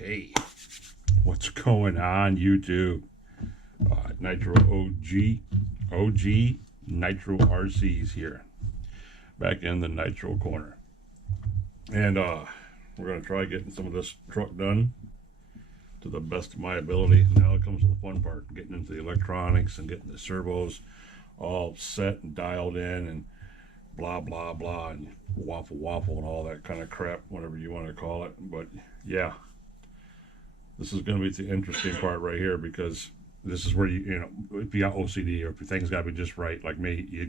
Okay, what's going on YouTube? Nitro OG Nitro RCs here, back in the Nitro corner, and we're gonna try getting some of this truck done to the best of my ability. Now it comes to the fun part, getting into the electronics and getting the servos all set and dialed in and blah blah blah and waffle and all that kind of crap, whatever you want to call it. But yeah, this is going to be the interesting part right here, because this is where you know, if you got OCD or if things got to be just right, like me,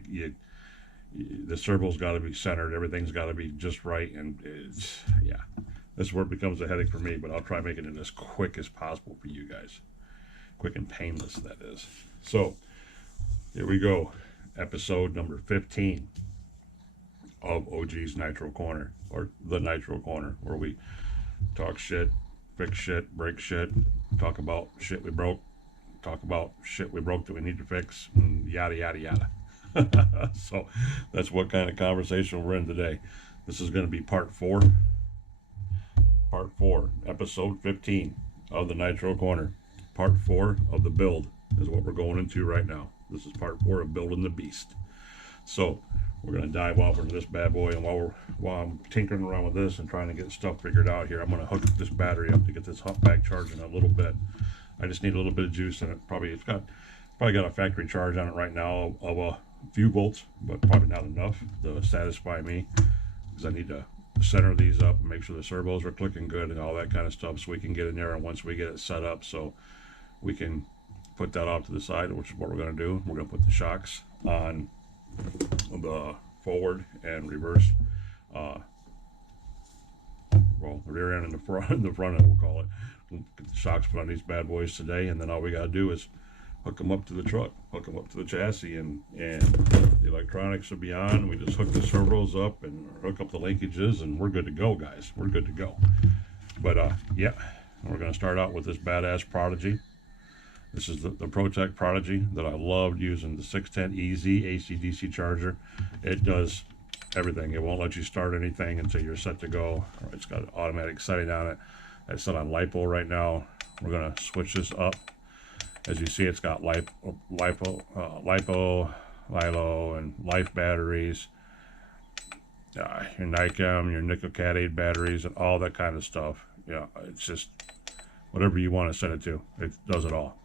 the servo's got to be centered, everything's got to be just right, and it's, yeah, this is where it becomes a headache for me. But I'll try making it as quick as possible for you guys, quick and painless, that is. So here we go, episode number 15 of OG's Nitro Corner, or the Nitro Corner, where we talk shit, fix shit, break shit, talk about shit we broke, talk about shit we broke that we need to fix, and yada yada yada. So that's what kind of conversation we're in today. This is going to be part 4, episode 15 of the Nitro Corner. Part 4 of the build is what we're going into right now. This is part 4 of building the beast. So we're going to dive off into this bad boy, and while I'm tinkering around with this and trying to get stuff figured out here, I'm going to hook this battery up to get this hot bag charging a little bit. I just need a little bit of juice in it. It's probably got a factory charge on it right now of a few volts, but probably not enough to satisfy me, because I need to center these up and make sure the servos are clicking good and all that kind of stuff, so we can get in there. And once we get it set up, so we can put that off to the side, which is what we're going to do. We're going to put the shocks on the forward and reverse, well, the rear end and the front end, we'll call it. We'll get the shocks put on these bad boys today, and then all we got to do is hook them up to the truck, hook them up to the chassis, and the electronics will be on. We just hook the servos up and hook up the linkages, and we're good to go, guys. We're good to go. But yeah, we're going to start out with this badass Prodigy. This is the ProTech Prodigy that I loved using, the 610EZ AC/DC charger. It does everything. It won't let you start anything until you're set to go. It's got an automatic setting on it. It's set on LiPo right now. We're going to switch this up. As you see, it's got LiPo, LiLo, and Life batteries, your Nicam, your nickel cadmium batteries, and all that kind of stuff. Yeah, it's just whatever you want to set it to. It does it all.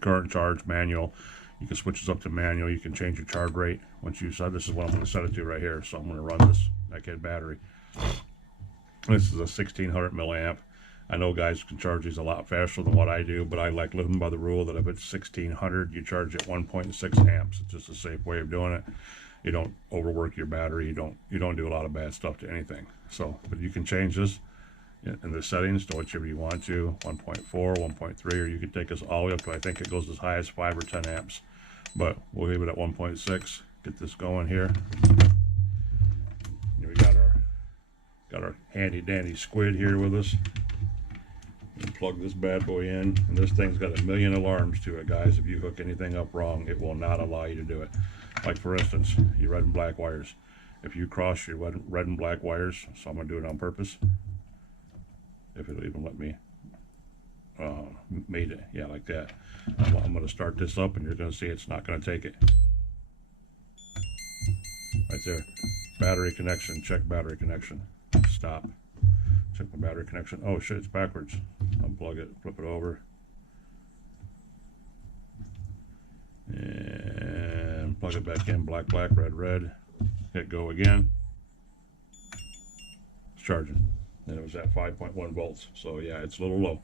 Current charge, manual. You can switch this up to manual. You can change your charge rate once you set. This is what I'm going to set it to right here. So I'm going to run this naked battery. This is a 1600 milliamp. I know guys can charge these a lot faster than what I do, but I like living by the rule that if it's 1600, you charge it 1.6 amps. It's just a safe way of doing it. You don't overwork your battery. You don't do a lot of bad stuff to anything. So, but you can change this in the settings to whichever you want to, 1.4, 1.3, or you can take this all the way up to, I think it goes as high as 5 or 10 amps, but we'll leave it at 1.6. Get this going here. We got our handy dandy squid here with us. And plug this bad boy in, and this thing's got a million alarms to it, guys. If you hook anything up wrong, it will not allow you to do it. Like, for instance, your red and black wires. If you cross your red and black wires, so I'm going to do it on purpose, if it'll even let me, made it, yeah, like that. I'm going to start this up, and you're going to see it's not going to take it. Right there. Battery connection, check battery connection. Stop. Check my battery connection. Oh shit, it's backwards. Unplug it, flip it over, and plug it back in. Black, red. Hit go again. It's charging, and it was at 5.1 volts. So yeah, it's a little low.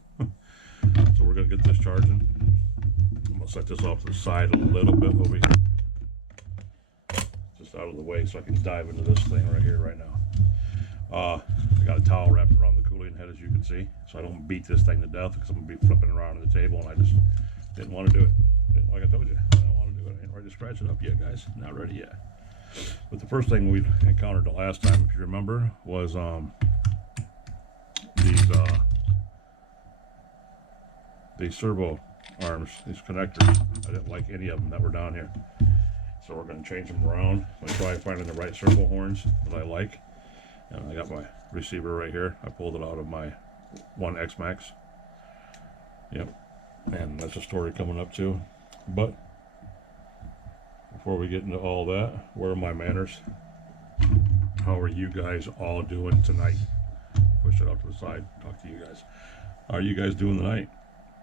So we're gonna get this charging. I'm gonna set this off to the side a little bit over here, just out of the way, so I can dive into this thing right here right now. I got a towel wrapped around the cooling head, as you can see, so I don't beat this thing to death, because I'm going to be flipping around on the table, and I just didn't want to do it. Like I told you, I don't want to do it. I ain't ready to scratch it up yet, guys. Not ready yet. But the first thing we encountered the last time, if you remember, was these servo arms, these connectors. I didn't like any of them that were down here. So we're going to change them around. I'm going to try finding the right servo horns that I like. And I got my receiver right here. I pulled it out of my one X Max. Yep, and that's a story coming up too. But before we get into all that, where are my manners? How are you guys all doing tonight? Push it out to the side, talk to you guys. How are you guys doing tonight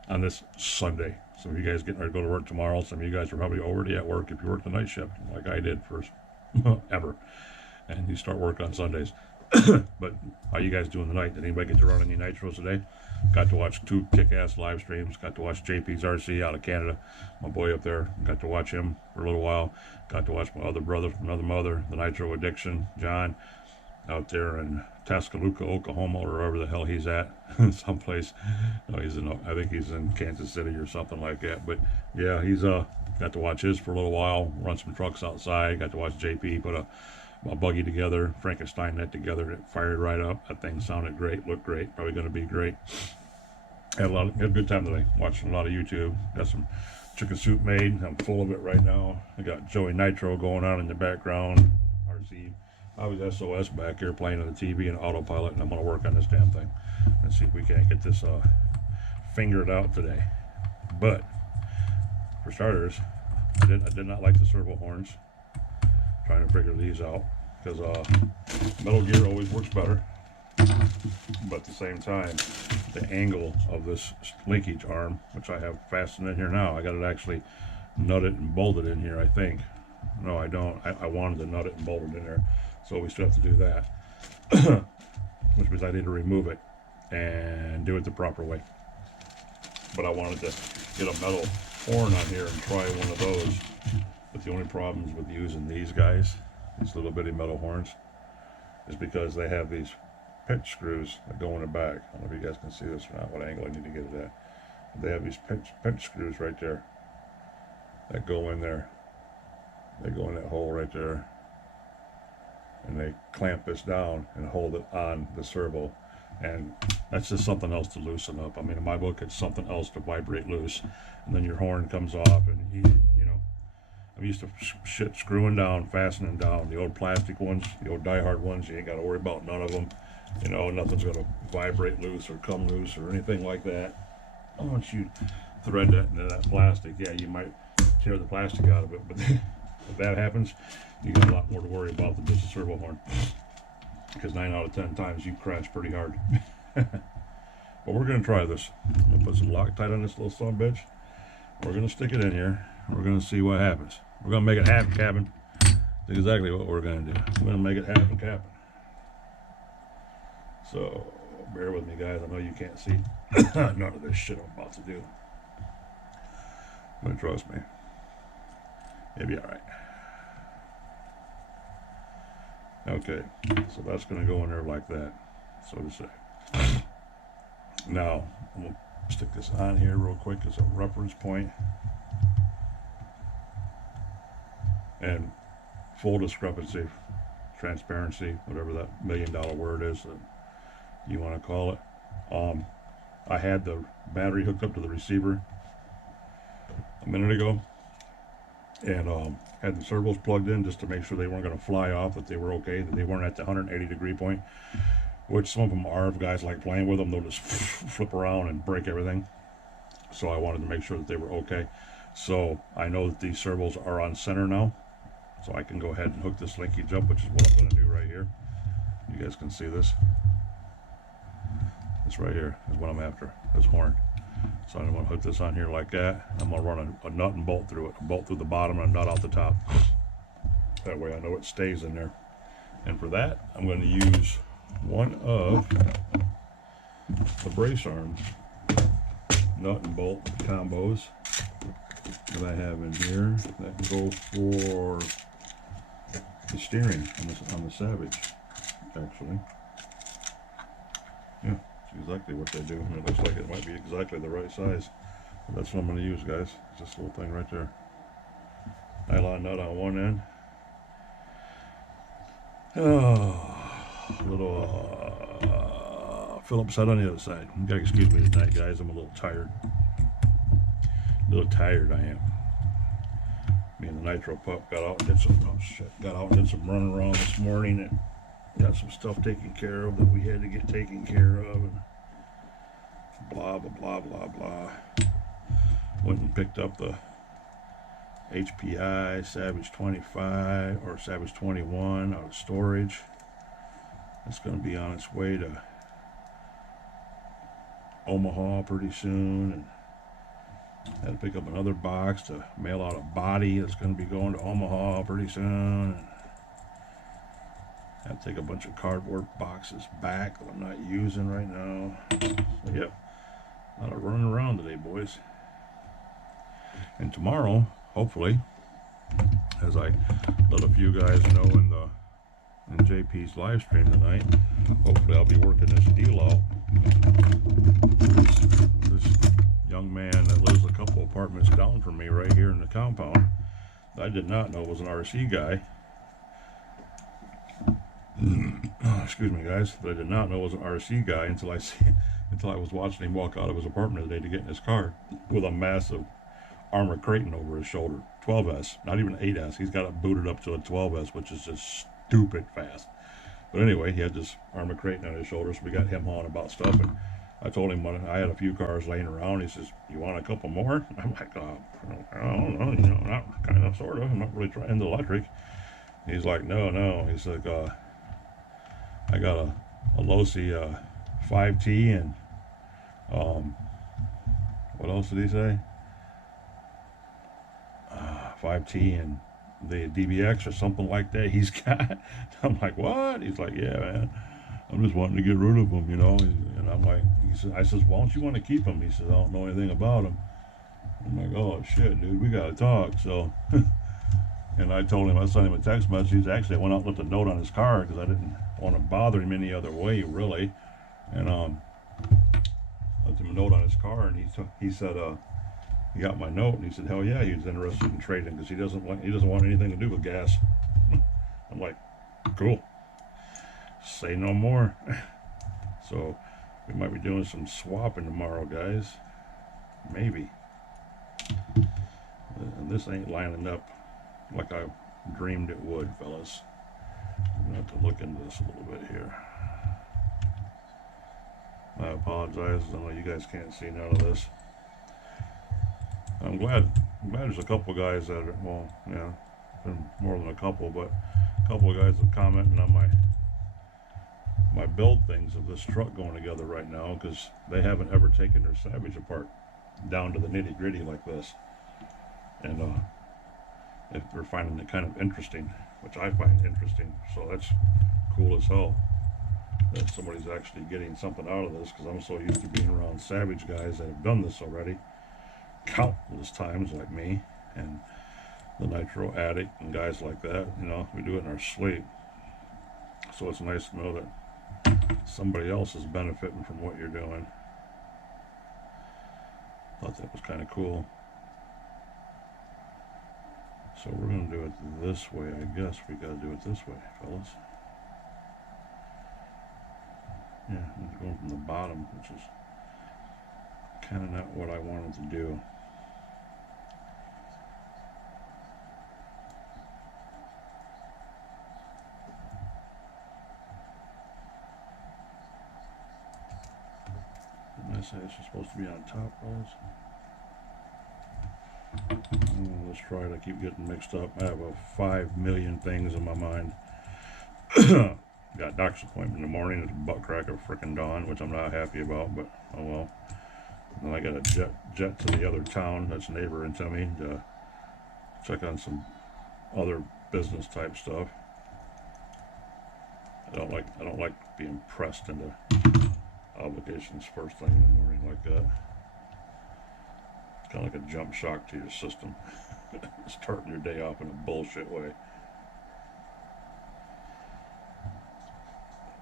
on this Sunday? Some of you guys getting ready to go to work tomorrow. Some of you guys are probably already at work if you work the night shift, like I did first ever. And you start work on Sundays. But how are you guys doing tonight? Did anybody get to run any Nitros today? Got to watch 2 kick-ass live streams. Got to watch JP's RC out of Canada, my boy up there. Got to watch him for a little while. Got to watch my other brother from another mother, the Nitro Addiction, John, out there in Tuscaloosa, Oklahoma, or wherever the hell he's at, someplace. No, I think he's in Kansas City or something like that. But yeah, he's got to watch his for a little while. Run some trucks outside. Got to watch JP put a buggy together, Frankenstein that together. It fired right up. That thing sounded great, looked great, probably going to be great. Had a good time today. Watching a lot of YouTube. Got some chicken soup made. I'm full of it right now. I got Joey Nitro going on in the background. RC. I was SOS back here playing on the TV and autopilot, and I'm going to work on this damn thing and see if we can't get this fingered out today. But for starters, I did not like the servo horns. Trying to figure these out because Metal Gear always works better, but at the same time, the angle of this linkage arm, which I have fastened in here now, I got it actually nutted and bolted in here, I think. No, I don't. I wanted to nut it and bolt it in there, so we still have to do that, which means I need to remove it and do it the proper way. But I wanted to get a metal horn on here and try one of those. But the only problems with using these guys, these little bitty metal horns, is because they have these pinch screws that go in the back. I don't know if you guys can see this or not, what angle I need to get it at. They have these pinch screws right there that go in there. They go in that hole right there. And they clamp this down and hold it on the servo. And that's just something else to loosen up. I mean, in my book, it's something else to vibrate loose. And then your horn comes off and I'm used to shit screwing down, fastening down. The old plastic ones, the old die-hard ones, you ain't got to worry about none of them. You know, nothing's going to vibrate loose or come loose or anything like that. Once you thread that into that plastic, yeah, you might tear the plastic out of it, but if that happens, you got a lot more to worry about than just a servo horn. Because 9 out of 10 times you crash pretty hard. But we're going to try this. I'm going to put some Loctite on this little son of a bitch. We're going to stick it in here. We're going to see what happens. We're going to make it happen, Captain. That's exactly what we're going to do. We're going to make it happen, Captain. So, bear with me, guys. I know you can't see none of this shit I'm about to do. But trust me. It'll be alright. Okay. So that's going to go in there like that, so to say. Now, I'm going to stick this on here real quick as a reference point. And full discrepancy, transparency, whatever that $1 million word is that you want to call it. I had the battery hooked up to the receiver a minute ago, and had the servos plugged in just to make sure they weren't going to fly off, that they were okay, that they weren't at the 180 degree point, which some of them are. If guys like playing with them, they'll just flip around and break everything. So I wanted to make sure that they were okay. So I know that these servos are on center now. So I can go ahead and hook this linkage up, which is what I'm going to do right here. You guys can see this. This right here is what I'm after, this horn. So I'm going to hook this on here like that. I'm going to run a nut and bolt through it. A bolt through the bottom and a nut out the top. That way I know it stays in there. And for that, I'm going to use one of the brace arms nut and bolt combos that I have in here that go for the steering on the Savage, actually. Yeah, it's exactly what they do. And it looks like it might be exactly the right size. But that's what I'm going to use, guys. It's this little thing right there. Nylon nut on one end. Little Phillips head on the other side. You gotta excuse me tonight, guys. I'm a little tired. I am. Me and the Nitro pup got out and did some running around this morning and got some stuff taken care of that we had to get taken care of. And blah, blah, blah, blah, blah. Went and picked up the HPI Savage 25 or Savage 21 out of storage. It's going to be on its way to Omaha pretty soon, and had to pick up another box to mail out a body that's going to be going to Omaha pretty soon. And had to take a bunch of cardboard boxes back that I'm not using right now. So, yep, a lot of running around today, boys. And tomorrow, hopefully, as I let a few guys know in JP's live stream tonight, hopefully I'll be working this deal out. This young man that lives a couple apartments down from me right here in the compound, I did not know was an RC guy. Excuse me, guys. I did not know was an RC guy until I was watching him walk out of his apartment today to get in his car with a massive armor Creighton over his shoulder. 12S, not even 8S. He's got it booted up to a 12S, which is just stupid fast. But anyway, he had this armor Creighton on his shoulder, so we got him on about stuff. And I told him when I had a few cars laying around, he says, "You want a couple more?" I'm like, I don't know, not kind of, sort of. I'm not really trying the electric. He's like, no. He's like, I got a Losi 5T and what else did he say? 5T and the DBX or something like that he's got. I'm like, what? He's like, yeah, man, I'm just wanting to get rid of them, And I'm like, I says, why don't you want to keep them? He says, I don't know anything about them. I'm like, oh shit, dude, we gotta talk. So and I told him, I sent him a text message. Actually, I went out and left a note on his car because I didn't want to bother him any other way, really. And left him a note on his car, and he said he got my note, and he said, hell yeah, he was interested in trading because he doesn't want anything to do with gas. I'm like, cool. Say no more. So we might be doing some swapping tomorrow, guys. Maybe. And this ain't lining up like I dreamed it would, fellas. I'm gonna have to look into this a little bit here. I apologize. I know you guys can't see none of this. I'm glad there's a couple guys that are, well, yeah, been more than a couple, but a couple of guys have commented on my build things of this truck going together right now, because they haven't ever taken their Savage apart down to the nitty gritty like this. And if they're finding it kind of interesting, which I find interesting, so that's cool as hell that somebody's actually getting something out of this, because I'm so used to being around Savage guys that have done this already countless times, like me and the Nitro Addict and guys like that. We do it in our sleep, so it's nice to know that somebody else is benefiting from what you're doing. Thought that was kind of cool. So we're going to do it this way. I guess we got to do it this way, fellas. Yeah, I'm going from the bottom, which is kind of not what I wanted to do. Didn't I say this is supposed to be on top, fellas? Let's try it. I keep getting mixed up. I have 5 million things in my mind. Got a doctor's appointment in the morning. It's a butt crack of frickin' dawn, which I'm not happy about, but oh well. And I got a jet to the other town that's neighboring to me to check on some other business type stuff. I don't like being pressed into obligations first thing in the morning like that. Kind of like a jump shock to your system. Starting your day off in a bullshit way.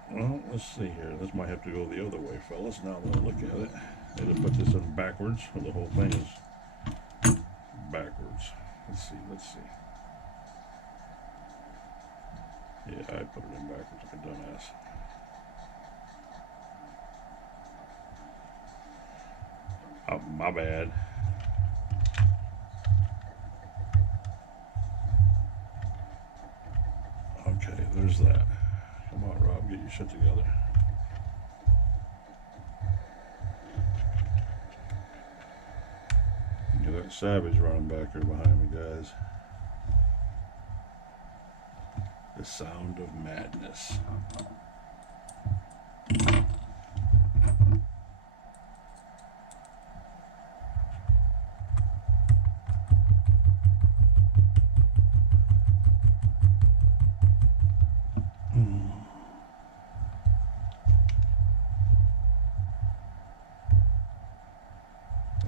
Well, let's see here. This might have to go the other way, fellas. Now that I look at it, I had to put this in backwards, or the whole thing is backwards. Let's see. Yeah, I put it in backwards like a dumbass. Oh, my bad. Okay, there's that. Come on, Rob, get your shit together. like savage running back here behind me, guys. The sound of madness.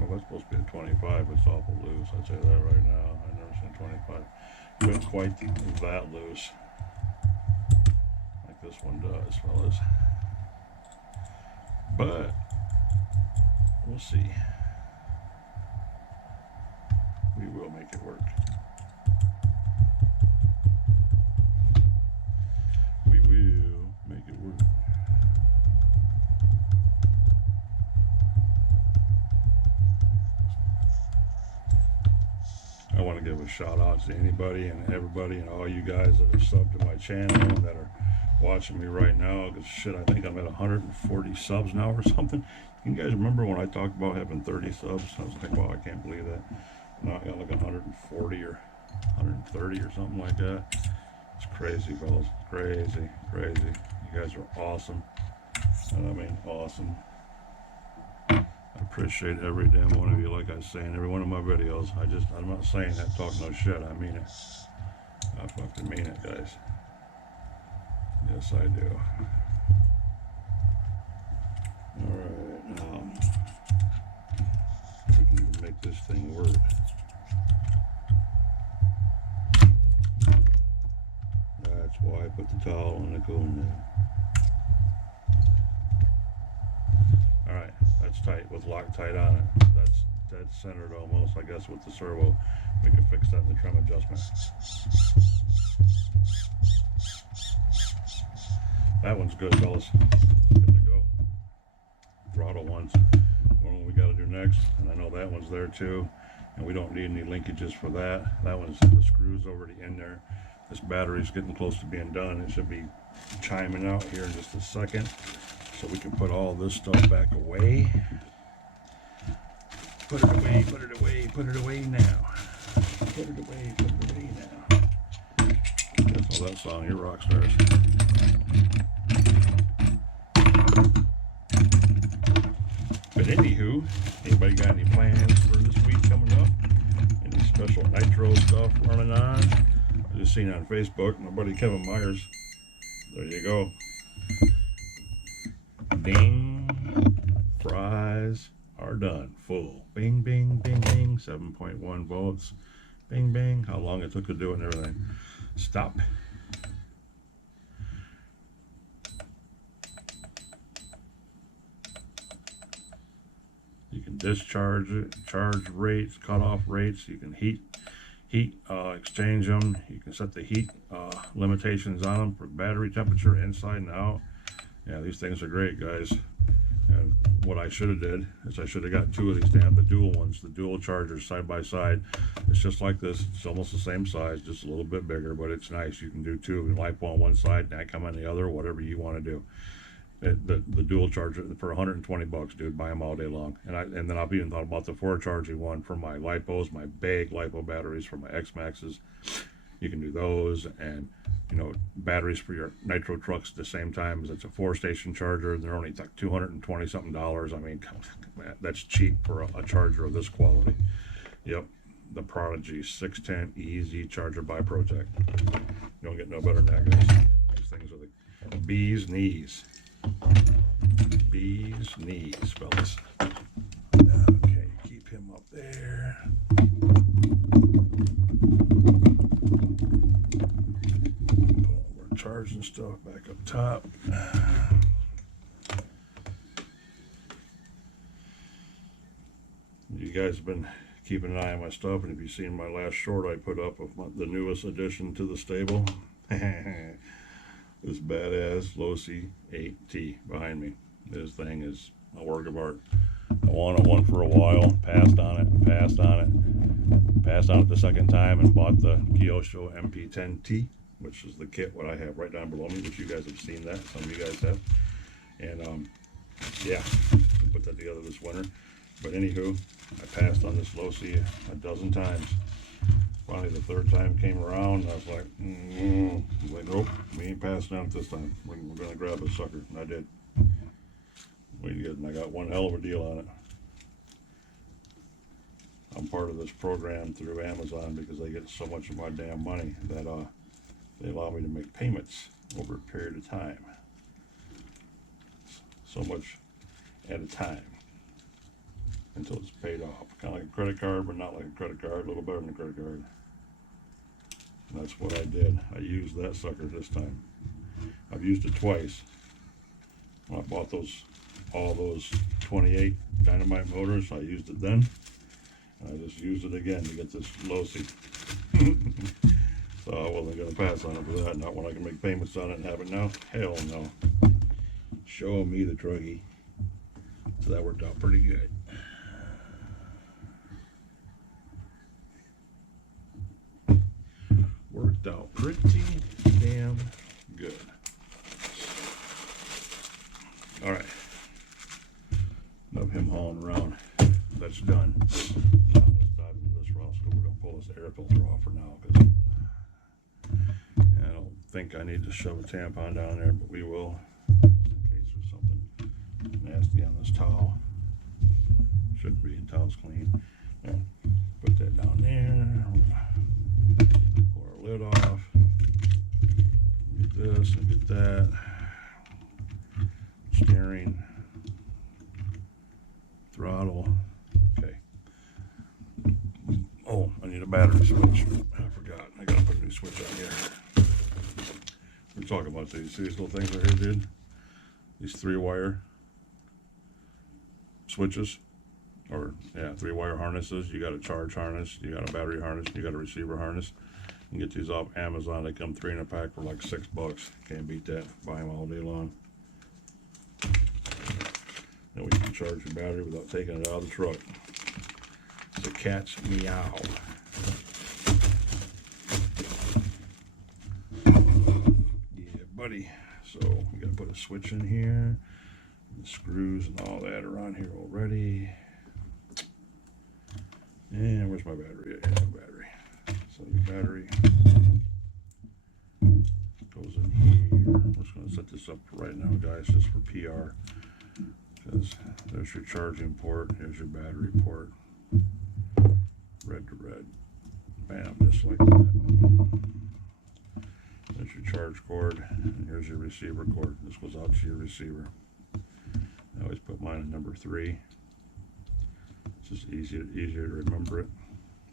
Oh, that's supposed to be a 25. It's awful loose. I'd say that right now. I've never seen 25. Couldn't quite that loose like this one does, fellas. But we'll see. We will make it work. We will make it work. I want to give a shout out to anybody and everybody and all you guys that are subbed to my channel and that are watching me right now, because shit, I think I'm at 140 subs now or something. You guys remember when I talked about having 30 subs? I was like, wow, I can't believe that. Now I got like 140 or 130 or something like that. It's crazy, fellas. Crazy, crazy. You guys are awesome. And I mean awesome. I appreciate every damn one of you, like I was saying, every one of my videos. I'm not saying that, talk no shit. I mean it. I fucking mean it, guys. Yes, I do. Alright, we can even make this thing work. That's why I put the towel on the cooling there. Alright, that's tight with Loctite on it. That's dead centered almost, I guess, with the servo. We can fix that in the trim adjustment. That one's good, fellas. Good to go. Throttle ones. One we got to do next, and I know that one's there too. And we don't need any linkages for that. That one's the screws already in there. This battery's getting close to being done. It should be chiming out here in just a second, so we can put all this stuff back away. Put it away, put it away, put it away now. Put it away, put it away now. That's all that song, you're rock stars. But anywho, anybody got any plans for this week coming up? Any special Nitro stuff running on? I just seen on Facebook, my buddy Kevin Myers. There you go. Ding. Fries are done. Full. Bing, bing, bing, bing. 7.1 volts. Bing, bing. How long it took to do it and everything. Stop. You can discharge it, charge rates, cut off rates. You can heat exchange them. You can set the heat limitations on them for battery temperature inside and out. Yeah, these things are great, guys. And what I should have did is I should have got two of these damn, the dual ones, the dual chargers side by side. It's just like this. It's almost the same size, just a little bit bigger, but it's nice. You can do two, LiPo on one side, and I come on the other, whatever you want to do. The dual charger for 120 bucks, dude. Buy them all day long. And then I've even thought about the 4-charging one for my LiPos, my big LiPo batteries for my X-Maxes. You can do those, and batteries for your Nitro trucks at the same time. As it's a 4-station charger. They're only like $220 something. I mean, that's cheap for a charger of this quality. Yep, the Prodigy 610 EZ charger by ProTech. You don't get no better than that, guys. These things are the bee's knees. Bee's knees, fellas. Okay, keep him up there. We're charging stuff back up top. You guys have been keeping an eye on my stuff, and if you've seen my last short I put up of the newest addition to the stable, this badass Losi 8T behind me. This thing is a work of art. I wanted one for a while, passed on it the second time, and bought the Kyosho MP10T, which is the kit what I have right down below me, which you guys have seen that, some of you guys have. And yeah, I put that together this winter. But anywho, I passed on this low-C a dozen times. Finally, the third time came around, I was like, nope, we ain't passing out this time. We're gonna grab this sucker, and I did. And I got one hell of a deal on it. I'm part of this program through Amazon because they get so much of my damn money that they allow me to make payments over a period of time. So much at a time until it's paid off. Kind of like a credit card, but not like a credit card, a little better than a credit card. And that's what I did. I used that sucker this time. I've used it twice. When I bought all those 28 dynamite motors, I used it then. And I just used it again to get this low-C. So I wasn't going to pass on it for that. Not when I can make payments on it and have it now. Hell no. Show me the druggie. So that worked out pretty good. Worked out pretty damn good. All right. Enough him hauling around. That's done. Now let's dive into this roscoe. We're going to pull this air filter off for now because I don't think I need to shove a tampon down there, but we will in case there's something nasty on this towel. Should be, and towel's clean. Yeah. Put that down there. Pull our lid off. Get this and get that. Steering. Throttle. Okay. Oh, I need a battery switch. I forgot. I gotta put a new switch on here. We're talking about these. See these little things right here, dude? These 3-wire switches. Or, yeah, 3-wire harnesses. You got a charge harness, you got a battery harness, you got a receiver harness. You can get these off Amazon. They come 3 in a pack for like $6. Can't beat that. Buy them all day long. Then we can charge your battery without taking it out of the truck. The cat's meow. Yeah, buddy. So we gotta put a switch in here. The screws and all that are on here already. And where's my battery? Here's my battery. So your battery goes in here. I'm just gonna set this up right now, guys, just for PR. Because there's your charging port, here's your battery port, red to red, bam, just like that. There's your charge cord, and here's your receiver cord. This goes out to your receiver. I always put mine at number 3. It's just easier to remember it,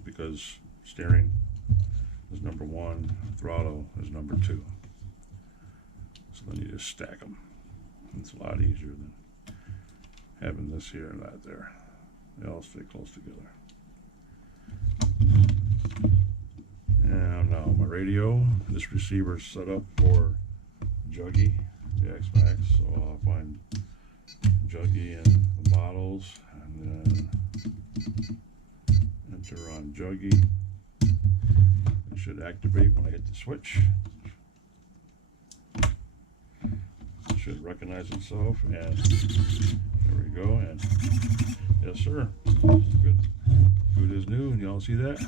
because steering is number 1, throttle is number 2. So then you just stack them. It's a lot easier than having this here and that there. They all stay close together. And now my radio, this receiver is set up for Juggy, the X-Max, so I'll find Juggy in the models and then enter on Juggy. It should activate when I hit the switch. It should recognize itself, and there we go, and yes sir, good as new, and y'all see that?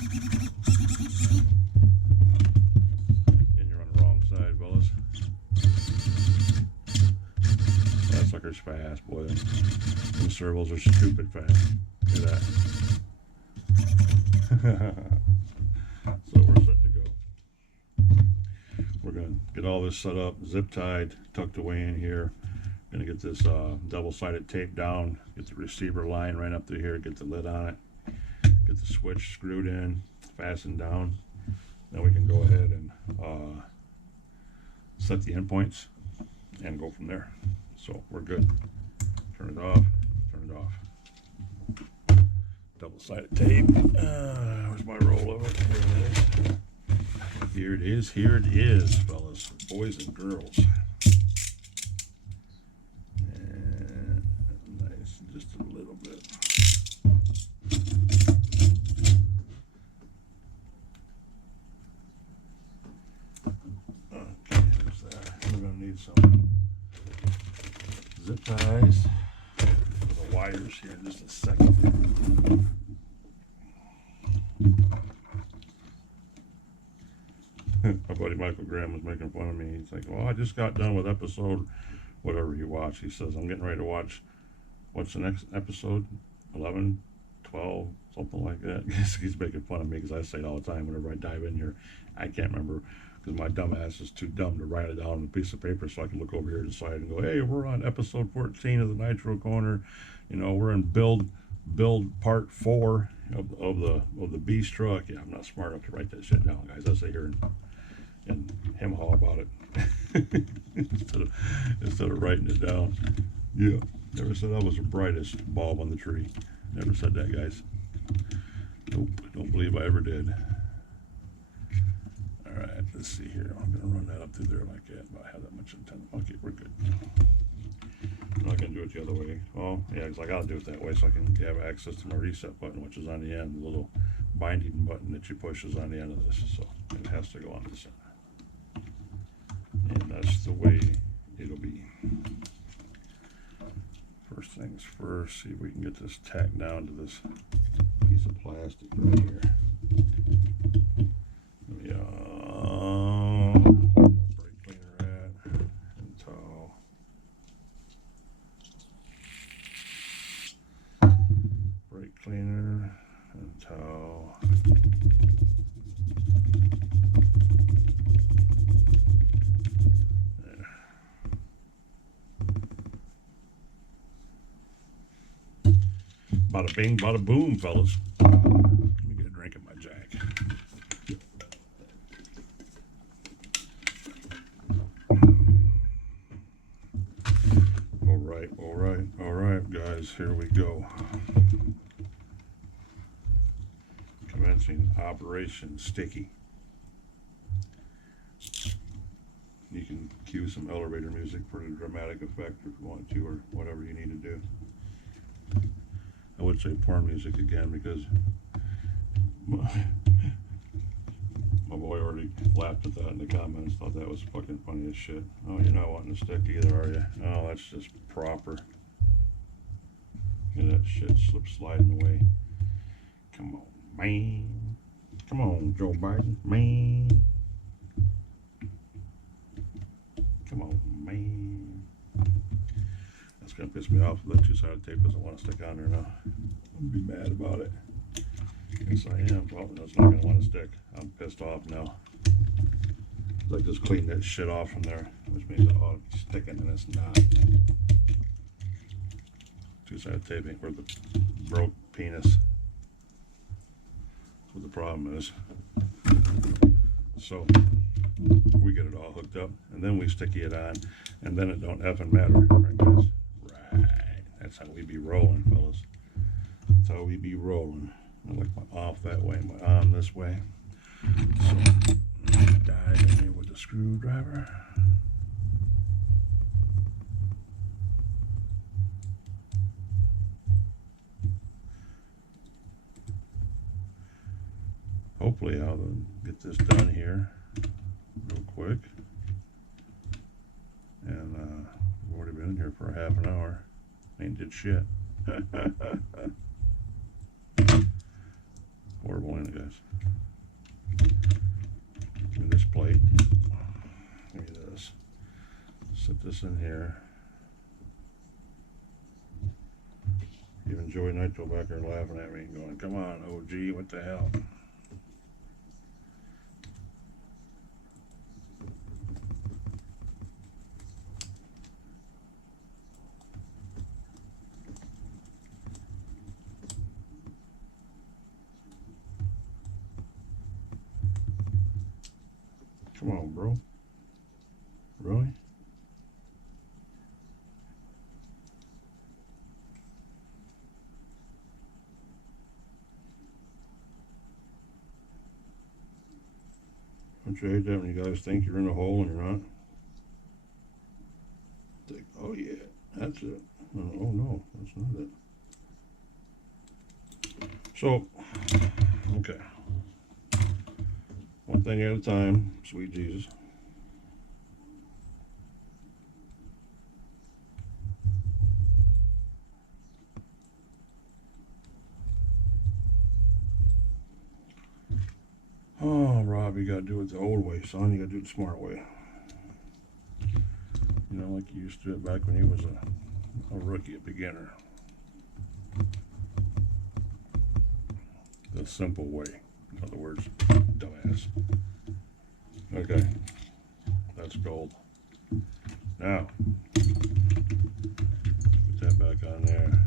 And you're on the wrong side, fellas. That sucker's fast, boy. Them servos are stupid fast. Look at that. So we're set to go. We're gonna get all this set up, zip tied, tucked away in here. Gonna get this double-sided tape down, get the receiver line right up through here, get the lid on it, get the switch screwed in, fastened down. Then we can go ahead and set the endpoints and go from there. So we're good. Turn it off, turn it off. Double-sided tape. Where's my roll of it? Here it is. Here it is, fellas, boys and girls. And nice, just a little bit. Okay, there's that. We're gonna need some zip ties for the wires wires here in just a second. My buddy Michael Graham was making fun of me. He's like, well, I just got done with episode whatever you watch. He says, I'm getting ready to watch, what's the next episode? 11, 12, something like that. He's making fun of me because I say it all the time whenever I dive in here. I can't remember because my dumb ass is too dumb to write it down on a piece of paper so I can look over here to the side and go, hey, we're on episode 14 of the Nitro Corner. You know, we're in build part 4 of the beast truck. Yeah, I'm not smart enough to write that shit down, guys. I say here and him haw about it instead of writing it down. Yeah, never said I was the brightest bulb on the tree. Never said that, guys. Nope, don't believe I ever did. All right, let's see here. I'm gonna run that up through there like that, but I have that much antenna. Okay, we're good. I'm not gonna do it the other way. Oh, yeah, because I gotta do it that way so I can have access to my reset button, which is on the end. The little binding button that you push is on the end of this, so it has to go on this end. And that's the way it'll be. First things first, see if we can get this tacked down to this piece of plastic right here. Brake cleaner at and towel. Brake cleaner and towel. Bada bing, bada boom, fellas. Let me get a drink of my Jack. All right, guys, here we go. Commencing Operation Sticky. You can cue some elevator music for the dramatic effect if you want to, or whatever you need to do. I would say porn music again because my boy already laughed at that in the comments, thought that was fucking funny as shit. Oh, you're not wanting to stick either, are you? Oh, that's just proper. Yeah, that shit sliding away. Come on, man. Come on, Joe Biden, man. Come on, man. That's gonna piss me off if that two-sided tape doesn't want to stick on there now. I'm gonna be mad about it. Yes, I am. Well, it's not gonna want to stick. I'm pissed off now. I just clean that shit off from there, which means it's sticking and it's not. Two-sided taping for the broke penis. That's what the problem is. So we get it all hooked up, and then we sticky it on, and then it don't effing matter, right, guys? Right. That's how we be rolling, fellas. That's how we be rolling. I like my off that way, my on this way. So dive in here with the screwdriver. Hopefully I'll get this done here real quick. And we've already been in here for a half an hour. Ain't did shit. Horrible, ain't it, guys? Give me this plate. Give me this. Set this in here. Even Joey Nitro back there laughing at me and going, come on, OG, what the hell? Come on, bro. Really? Don't you hate that when you guys think you're in a hole and you're not? Think, oh yeah, that's it. Oh no, that's not it. So, okay. One thing at a time, sweet Jesus. job, you gotta do it the old way, son. You gotta do it the smart way. You know, like you used to do it back when you was a rookie, a beginner. The simple way. In other words, dumbass. Okay. That's gold. Now, put that back on there.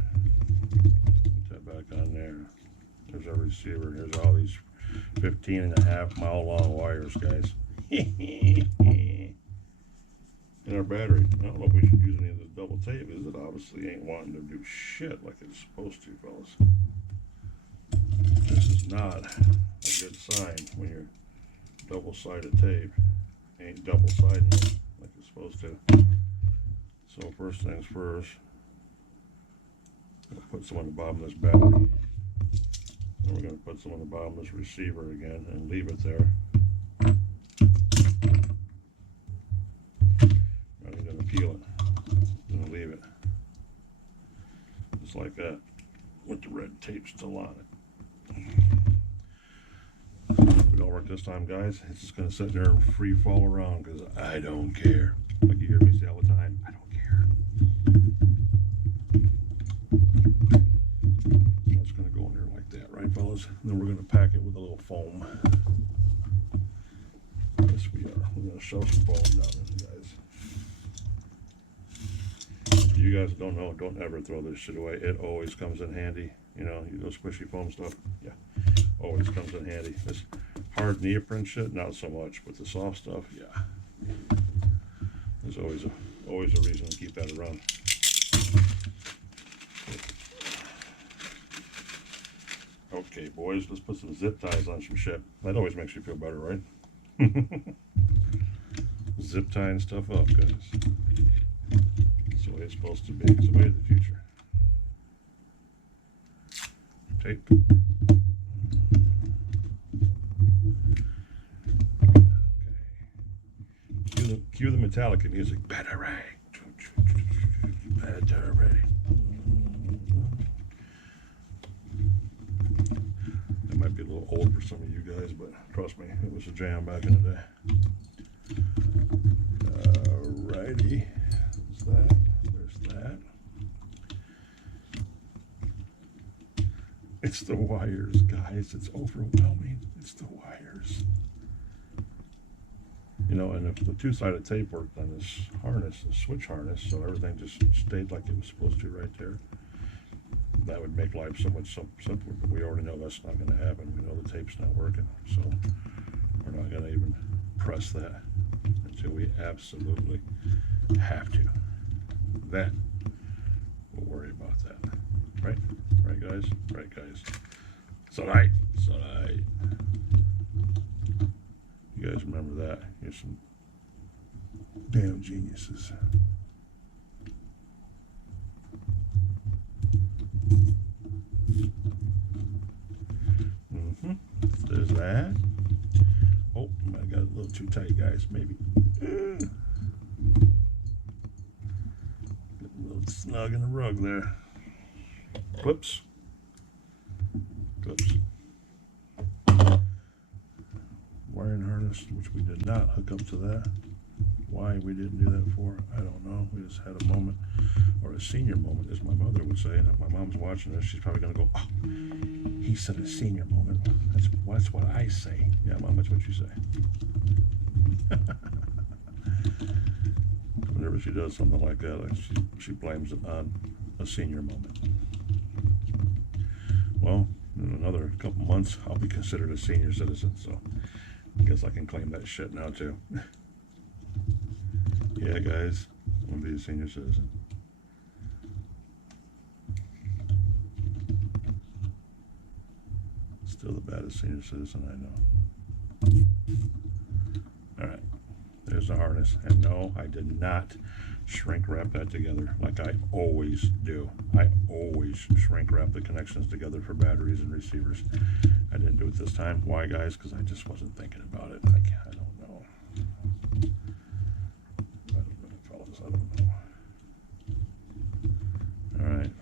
Put that back on there. There's our receiver. Here's all these 15.5 mile long wires, guys. And our battery. I don't know if we should use any of this double tape, is it obviously ain't wanting to do shit like it's supposed to, fellas. This is not a good sign when your double-sided tape ain't double-siding like it's supposed to. So first things first, we'll put some on the bottom of this battery. Then we're going to put some on the bottom of this receiver again and leave it there. I'm going to peel it. I'm going to leave it. Just like that, with the red tape still on it. If it don't work this time, guys, it's just going to sit there and free fall around because I don't care. Like you hear me say all the time, I don't care. That's going to go in there like that, right, fellas? And then we're going to pack it with a little foam. Yes, we are. We're going to shove some foam down in it, guys. If you guys don't know, don't ever throw this shit away. It always comes in handy. You know, those squishy foam stuff, yeah, always comes in handy. This hard neoprene shit, not so much, but the soft stuff, yeah. There's always a reason to keep that around. Okay, boys, let's put some zip ties on some shit. That always makes you feel better, right? Zip tying stuff up, guys. That's the way it's supposed to be. It's the way of the future. Tape. Okay. Cue the Metallica music. Battery. Battery. That might be a little old for some of you guys, but trust me, it was a jam back in the day. Alrighty. There's that. There's that. It's the wires, guys. It's overwhelming. It's the wires. You know, and if the two-sided tape worked on this harness, the switch harness, so everything just stayed like it was supposed to right there, that would make life so much simpler. But we already know that's not going to happen. We know the tape's not working, so we're not going to even press that until we absolutely have to. Then we'll worry about that. Right? Right, guys? Right, guys. So right. So right. You guys remember that? You're some damn geniuses. There's that. Oh, I got it a little too tight, guys. Maybe. Getting a little snug in the rug there. Clips. Clips. Wiring harness, which we did not hook up to that. Why we didn't do that for, I don't know. We just had a moment, or a senior moment, as my mother would say. And if my mom's watching this, she's probably going to go, oh, he said a senior moment. That's what I say. Yeah, Mom, that's what you say. Whenever she does something like that, she blames it on a senior moment. Well, in another couple months, I'll be considered a senior citizen, so I guess I can claim that shit now, too. Yeah, guys, I'm going to be a senior citizen. Still the baddest senior citizen I know. Alright, there's the harness. And no, I did not shrink wrap that together like I always do. I always shrink wrap the connections together for batteries and receivers. I didn't do it this time. Why, guys? Because I just wasn't thinking about it. I don't know. I don't know, fellas. I don't know. Alright.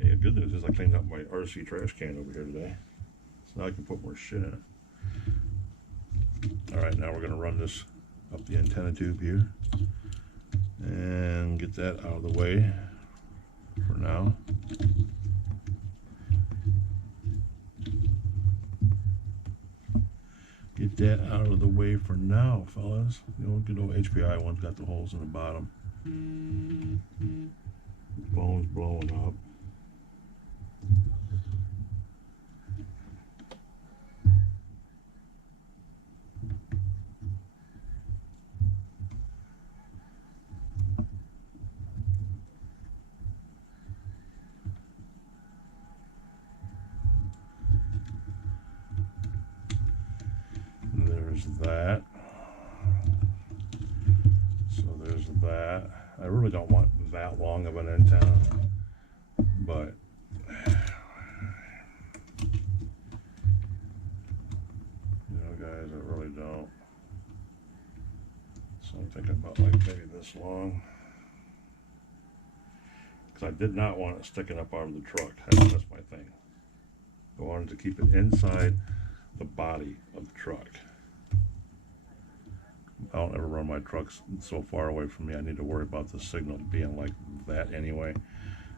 Hey, the good news is I cleaned up my RC trash can over here today. So now I can put more shit in it. Alright, now we're going to run this up the antenna tube here. And get that out of the way for now. Get that out of the way for now, fellas. The old good old HPI one's got the holes in the bottom. Phone's blowing up. There's that. So there's that. I really don't want that long of an antenna, but you know, guys, I really don't. So I'm thinking about like maybe this long, because I did not want it sticking up out of the truck. That's my thing. I wanted to keep it inside the body of the truck. I don't ever run my trucks so far away from me. I need to worry about the signal being like that anyway.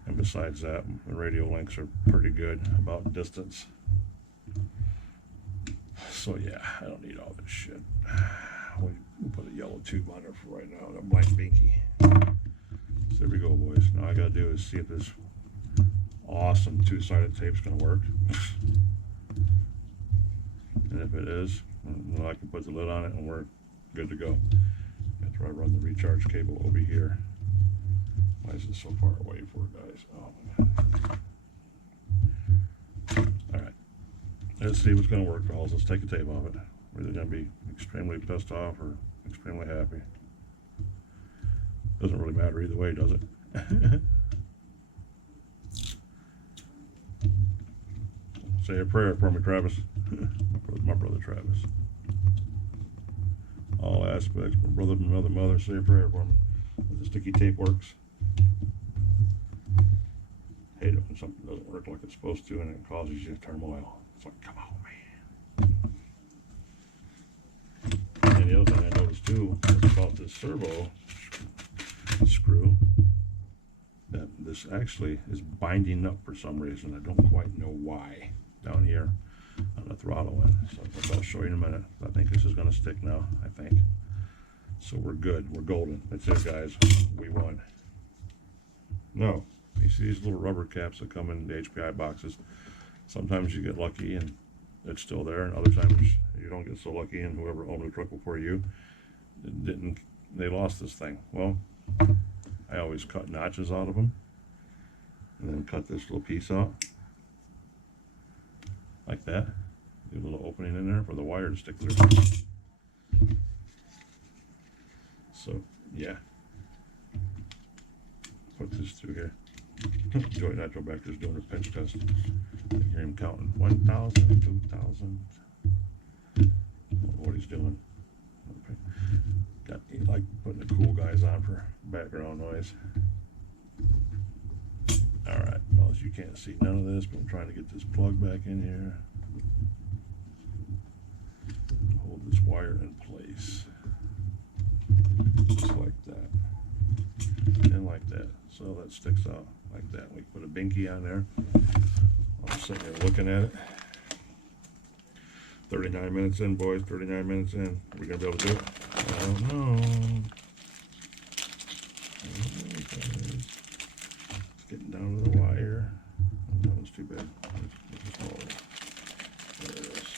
And besides that, the radio links are pretty good about distance. So yeah, I don't need all this shit. We'll put a yellow tube on there for right now, and a black binky. So there we go, boys. Now I gotta do is see if this awesome two-sided tape's gonna work. And if it is, well, I can put the lid on it and we're good to go. After I run the recharge cable over here. Why is it so far away for it, guys? Oh my god. Alright. Let's see what's going to work, fellas. Let's take the tape off it. We're either going to be extremely pissed off or extremely happy. Doesn't really matter either way, does it? Say a prayer for me, Travis. my brother Travis. All aspects, my brother, my mother, say a prayer for me. If the sticky tape works. Hate it when something doesn't work like it's supposed to and it causes you turmoil. It's like, come on, man. And the other thing I noticed too is about this servo screw, that this actually is binding up for some reason. I don't quite know why down here on the throttle end. So I'll show you in a minute. I think this is going to stick now, I think. So we're good. We're golden. That's it, guys. We won. No. You see these little rubber caps that come in the HPI boxes. Sometimes you get lucky and it's still there, and other times you don't get so lucky and whoever owned the truck before you didn't, they lost this thing. Well, I always cut notches out of them and then cut this little piece out like that. Do a little opening in there for the wire to stick through. So yeah, put this through here. Joey Nitro back there's doing a pinch test. I hear him counting 1,000, 2,000. What he's doing. Got like putting the cool guys on for background noise. Alright, well, as you can't see none of this, but I'm trying to get this plug back in here. Hold this wire in place. Just like that. And like that. So that sticks out like that. We put a binky on there. I'm sitting here looking at it. 39 minutes in, boys. 39 minutes in. Are we going to be able to do it? I don't know. It's getting down to the wire. Oh, that one's too big. There it is.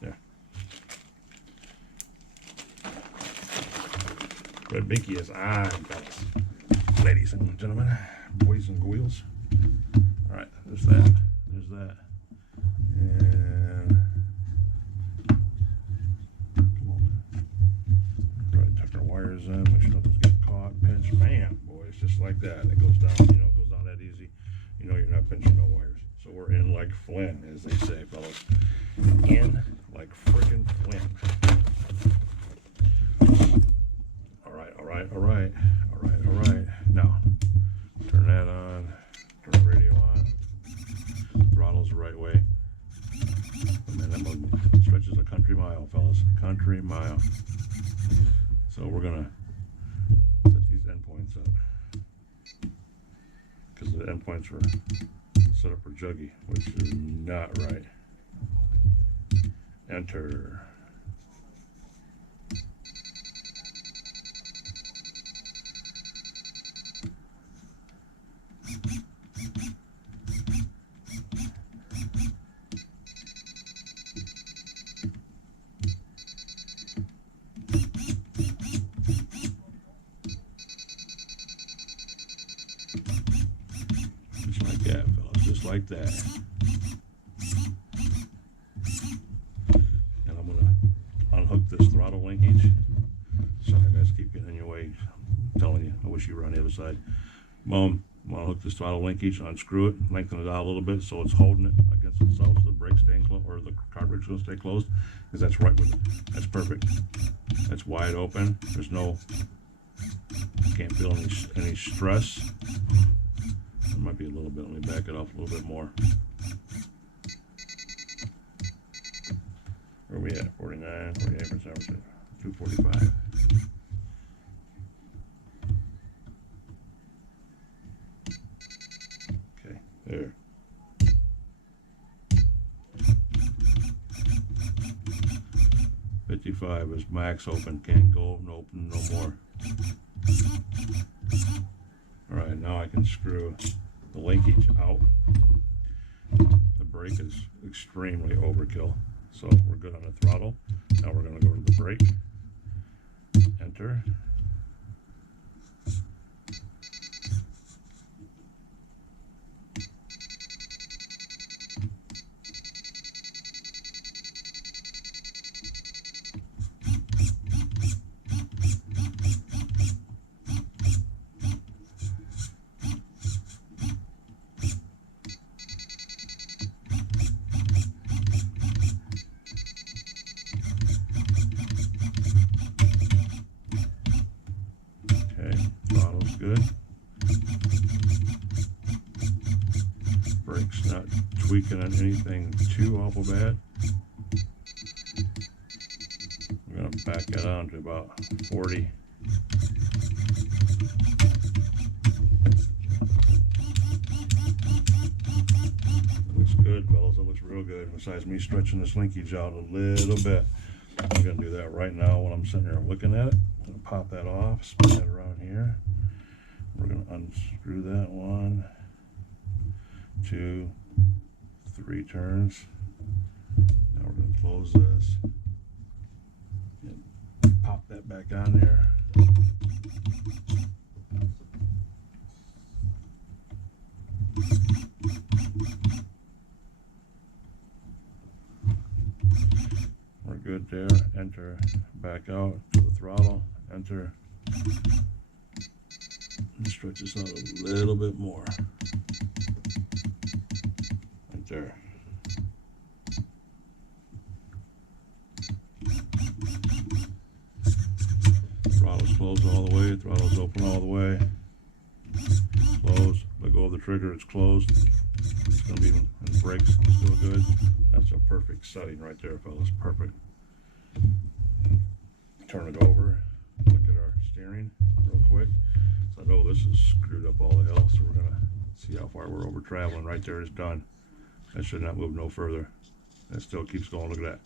There. Red binky is on, fellas. Ladies and gentlemen, boys and girls. Alright, there's that. There's that. And come on, man. Try to tuck our wires in, make sure nothing's getting caught. Pinch, bam, boys, just like that. It goes down, you know, it goes down that easy. You know you're not pinching no wires. So we're in like Flynn, as they say, fellas. In like frickin' Flynn. Alright, alright, alright. Alright, That mode stretches a country mile, fellas. Country mile. So we're gonna set these endpoints up because the endpoints were set up for juggy, which is not right. Enter. Just like that, fellas, just like that. And I'm gonna unhook this throttle linkage. Sorry guys, keep getting in your way. I'm telling you, I wish you were on the other side. Boom. I'm gonna hook this throttle linkage, unscrew it, lengthen it out a little bit so it's holding it against itself, so the brake's staying closed, or the carburetor's gonna stay closed, because that's right with it. That's perfect. That's wide open. There's no, can't feel any stress. There might be a little bit. Let me back it up a little bit more. Where are we at? 49, 48%, 245. Okay, there. $55 is max open. Can't go open no more. All right, now I can screw the linkage out. The brake is extremely overkill, so we're good on the throttle. Now we're going to go to the brake. Enter. Throttle's good. Brake's not tweaking on anything too awful bad. We're going to back that down to about 40. That looks good, fellas. That looks real good. Besides me stretching this linkage out a little bit. I'm going to do that right now when I'm sitting here looking at it. I'm going to pop that off, spin that around here. We're going to unscrew that 1, 2, 3 turns. Now we're going to close this and pop that back on there. We're good there. Enter, back out to the throttle, enter, and stretch this out a little bit more. Right there. Throttle's closed all the way, throttle's open all the way. Closed. Let go of the trigger, it's closed. It's going to be, and the brakes still good. That's a perfect setting right there, fellas. Perfect. Turn it over. Look at our steering real quick. So I know this is screwed up all the hell, so we're going to see how far we're over traveling. Right there is done. That should not move no further. That still keeps going. Look at that.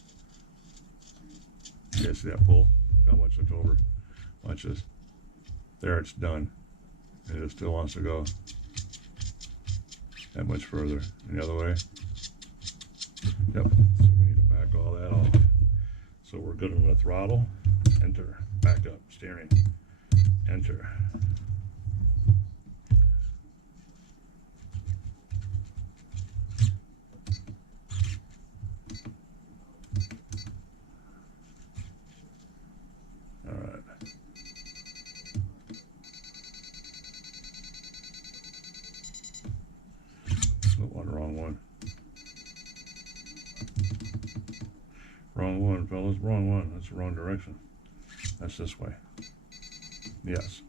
You guys see that pull? Look how much it's over. Watch this. There, it's done. And it still wants to go that much further. And the other way. Yep. So we need to back all that off. So we're good on the throttle. Enter. Back up. Steering. Enter. All right. Oh, the wrong one. Wrong one, fellas. Wrong one. That's the wrong direction. That's this way. Yes.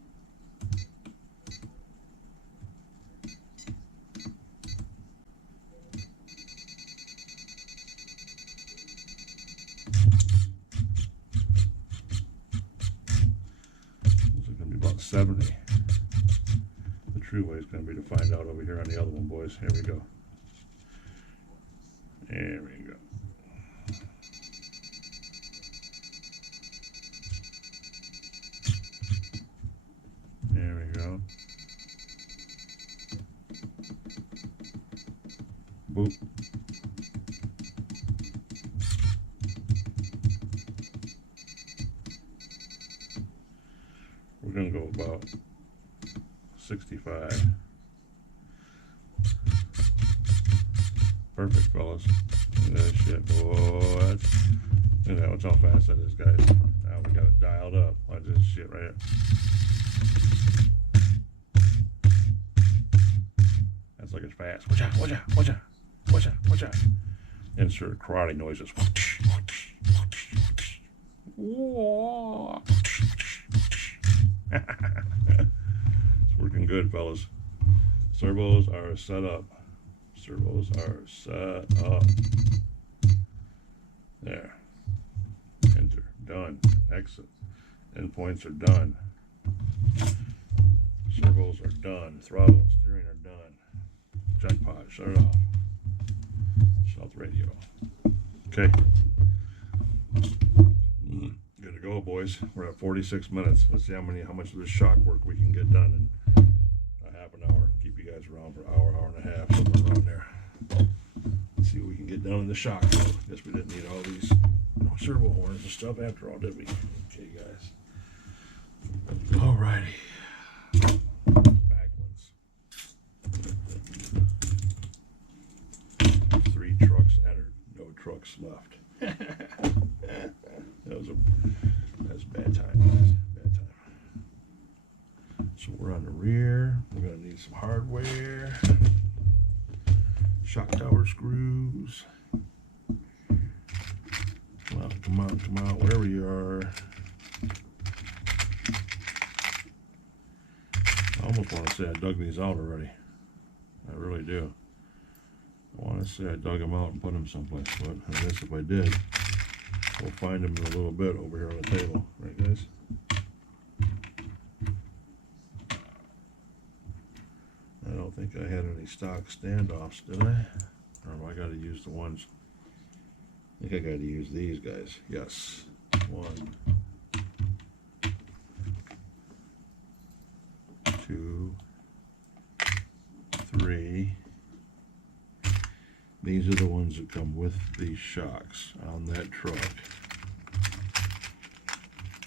70. The true way is going to be to find out over here on the other one, boys. Here we go. There we go. There we go. Boop. We're going to go about 65. Perfect, fellas. Look at that shit. Whoa, that's, look at that. Watch how fast that is, guys. Now we got it dialed up. Watch this shit right here. That's like it's fast. Watch out, watch out, watch out, watch out, watch out. Insert karate noises. Whoa. It's working good, fellas. Servos are set up. Servos are set up. There. Enter. Done. Exit. Endpoints are done. Servos are done. Throttle and steering are done. Jackpot. Shut it off. South radio. Okay. Good to go, boys. We're at 46 minutes. Let's see how much of this shock work we can get done in a half an hour. Keep you guys around for an hour, hour and a half, somewhere around there. Let's see what we can get done in the shock. Well, guess we didn't need all these servo horns and stuff after all, did we? Okay, guys. Alrighty. Back ones. 3 trucks entered. No trucks left. That's bad time, guys. Bad time. So we're on the rear. We're gonna need some hardware. Shock tower screws. Come on, wherever you are. I almost want to say I dug these out already. I really do. I want to say I dug them out and put them someplace, but I guess if I did, we'll find them in a little bit over here on the table. Right, guys? I don't think I had any stock standoffs, did I? Or I got to use the ones. I think I got to use these guys. Yes. 1, 2, 3. These are the ones that come with these shocks on that truck.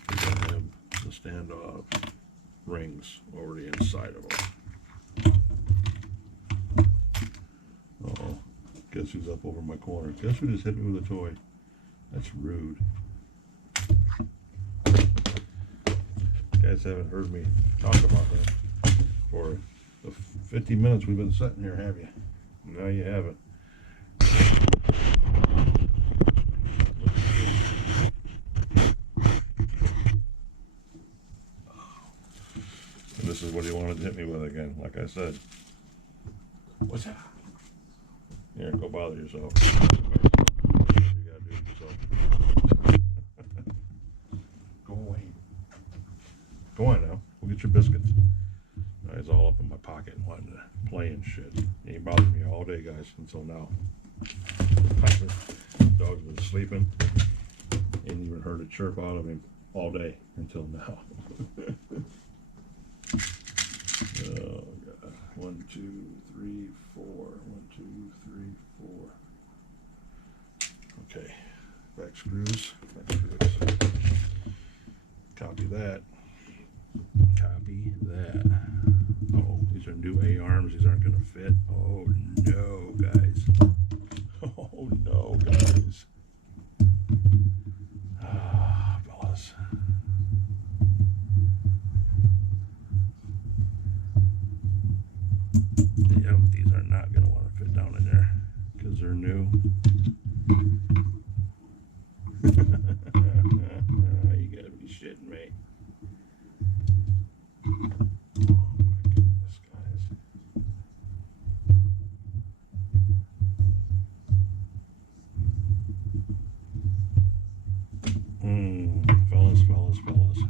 I have the standoff rings already inside of them. Uh-oh. Guess who's up over my corner? Guess who just hit me with a toy? That's rude. You guys haven't heard me talk about that for the 50 minutes we've been sitting here, have you? No, you haven't. And this is what he wanted to hit me with again, like I said. What's that? Here, go bother yourself. What you gotta do with yourself. Go away. Go on now. Go get your biscuits. Now he's all up in my pocket wanting to play and shit. He ain't bothered me all day, guys, until now. Dog's been sleeping. Ain't even heard a chirp out of him all day until now. Oh God. 1, 2, 3, 4. 1, 2, 3, 4. Okay. Back screws. Back screws. Copy that. Copy that. Oh, these are new A-arms. These aren't going to fit. Oh no, guys. Oh no, guys. Ah, fellas. Yep, these are not going to want to fit down in there because they're new. You gotta be shitting me. Oh my goodness, guys. Fellas. fellas,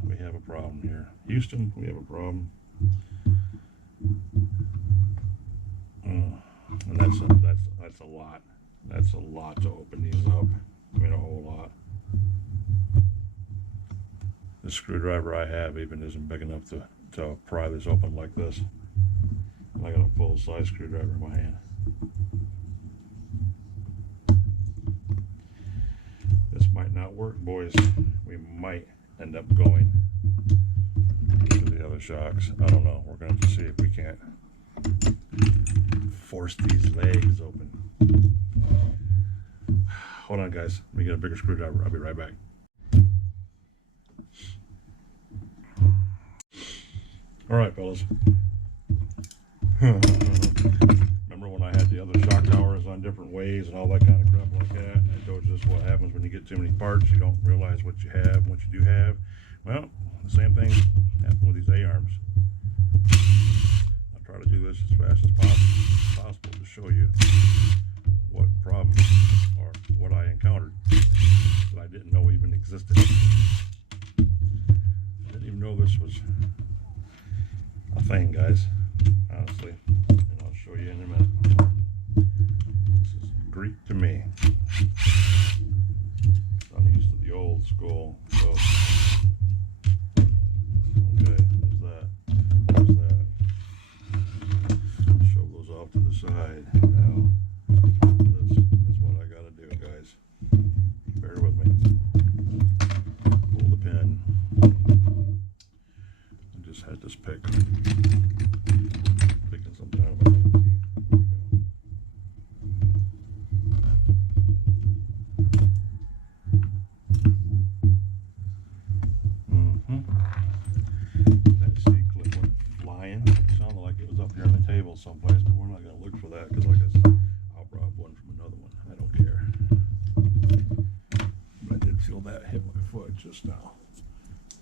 we have a problem here. Houston, we have a problem. And that's a lot. That's a lot to open these up. I mean, a whole lot. The screwdriver I have even isn't big enough to pry this open like this. I got a full-size screwdriver in my hand. This might not work, boys. We might end up going to the other shocks. I don't know. We're going to see if we can't force these legs open. Hold on, guys. Let me get a bigger screwdriver. I'll be right back. All right, fellas. Remember when I had the other shock towers on different ways and all that kind of crap like that? And I told you this is what happens when you get too many parts. You don't realize what you have and what you do have. Well, the same thing happened with these A-arms. I'll try to do this as fast as possible to show you what problems or what I encountered that I didn't know even existed. I didn't even know this was a thing, guys, honestly, and I'll show you in a minute. This is Greek to me. I'm used to the old school, so okay, there's that. Show those off to the side. Now, this is what I gotta do, guys. Bear with me. Pull the pin. I just had this pick. Picking something out of my teeth. There we go. That C-clip went flying. It sounded like it was up here on the table someplace, but we're not going to look for that because, like I said, I'll rob one from another one. I don't care. But I did feel that hit my foot just now.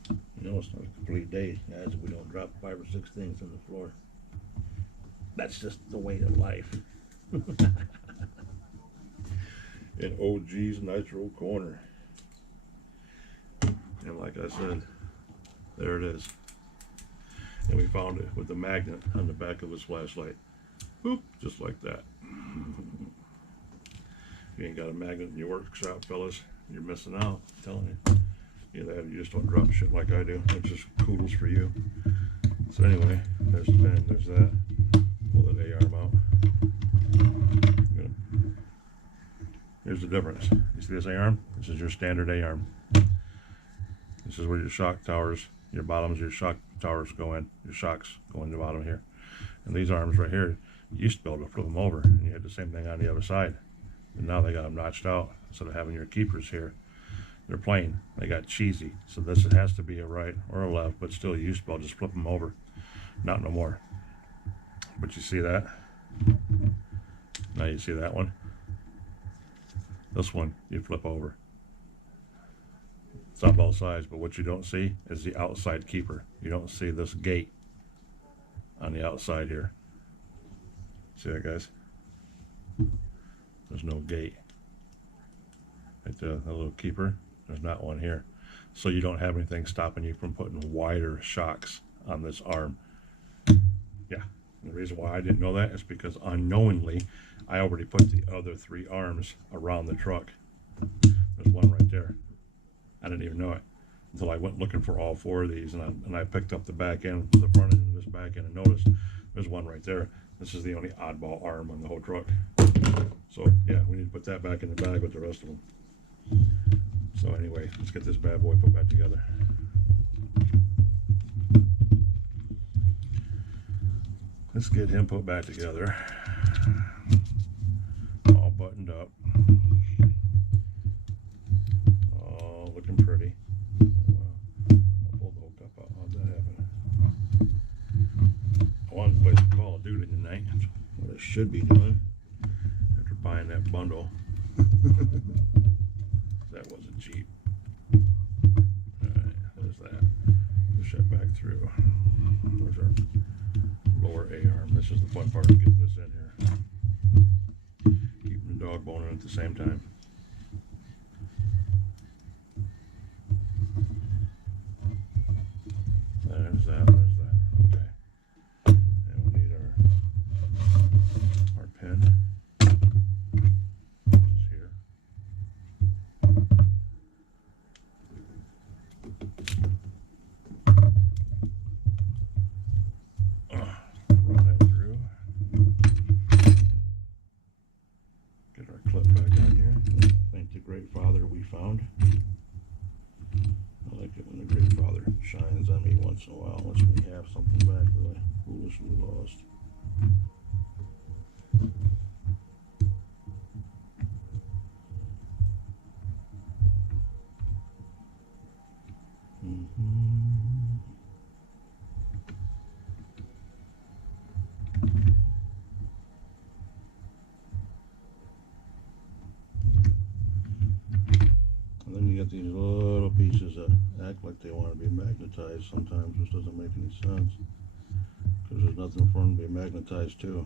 You know, it's not a complete day, guys, if we don't drop 5 or 6 things on the floor. That's just the way of life. In OG's Nitro corner. And like I said, there it is. And we found it with the magnet on the back of his flashlight. Boop, just like that. If you ain't got a magnet in your workshop, fellas, you're missing out. I'm telling you. You just don't drop shit like I do. That's just kudos for you. So anyway, there's the pin, there's that. Pull that A-arm out. Here's the difference. You see this A-arm? This is your standard A-arm. This is where your shock towers, your bottoms, your shock towers go in. Your shocks go in the bottom here. And these arms right here, you used to be able to flip them over, and you had the same thing on the other side. And now they got them notched out. Instead of having your keepers here, they're plain. They got cheesy. So this has to be a right or a left, but still you used to be able to just flip them over. Not no more. But you see that? Now you see that one? This one you flip over. It's on both sides, but what you don't see is the outside keeper. You don't see this gate on the outside here. See that, guys? There's no gate. Right there, that little keeper. There's not one here. So you don't have anything stopping you from putting wider shocks on this arm. Yeah. And the reason why I didn't know that is because unknowingly I already put the other 3 arms around the truck. There's one right there. I didn't even know it until I went looking for all 4 of these, and I picked up the back end, the front end of this back end, and noticed there's one right there. This is the only oddball arm on the whole truck. So yeah, we need to put that back in the bag with the rest of them. So anyway, let's get this bad boy put back together. Let's get him put back together. All buttoned up. Oh, looking pretty. I'll pull the whole cup out. How'd that happen? I wanted to play some Call of Duty tonight. That's what I should be doing after buying that bundle. That wasn't cheap. Alright, there's that. Push that back through. There's our lower A-arm. This is the fun part of getting this in here. Keeping the dog boning at the same time. once in a while lets me have something back that I foolishly lost. And then you get these little pieces that act like they want to be magnetized sometimes, which doesn't make any sense, because there's nothing for them to be magnetized to.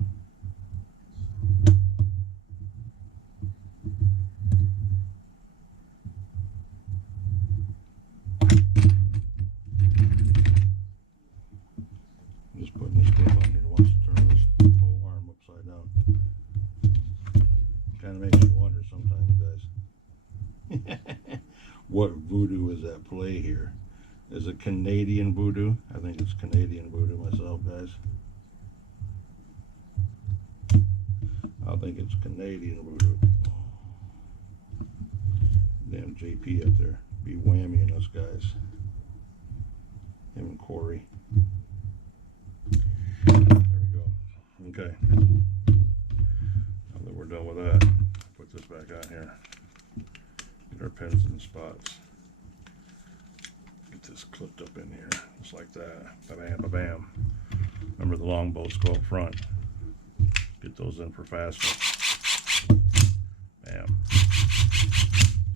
Just putting this clip on here that wants to turn this whole arm upside down. Kind of makes you wonder sometimes, guys. What voodoo is at play here? Is it Canadian voodoo? I think it's Canadian voodoo myself, guys. I think it's Canadian voodoo. Damn JP up there. Be whammying us, guys. Him and Corey. There we go. Okay. Now that we're done with that, put this back on here. Get our pins in the spots. Get this clipped up in here, just like that. Ba-bam, ba-bam. Remember, the long bolts go up front. Get those in for faster. Bam.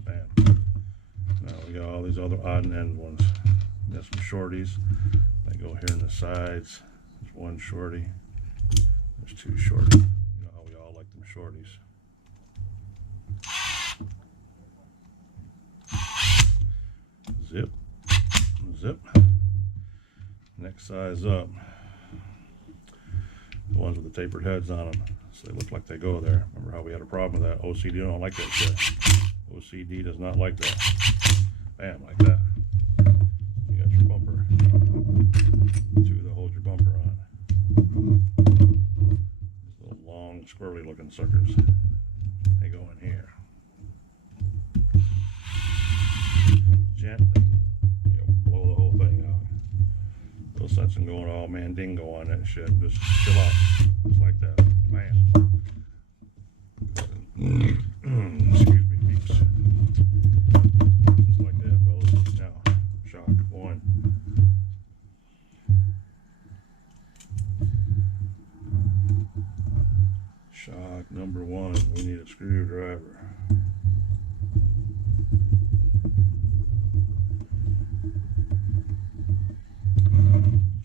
Bam. Now we got all these other odd and end ones. Got some shorties. They go here in the sides. There's one shorty. There's two shorties. You know how we all like them shorties. Zip. Zip. Next size up. The ones with the tapered heads on them. So they look like they go there. Remember how we had a problem with that? OCD don't like that shit. OCD does not like that. Bam, like that. You got your bumper. Two that hold your bumper on. These little long, squirrely looking suckers. They go in here. Gently. Blow the whole thing out. No sense in going all mandingo on that shit. Just chill out. Just like that. Bam. Excuse me, peeps. Just like that, fellas. Now, shock one. Shock number one. We need a screwdriver.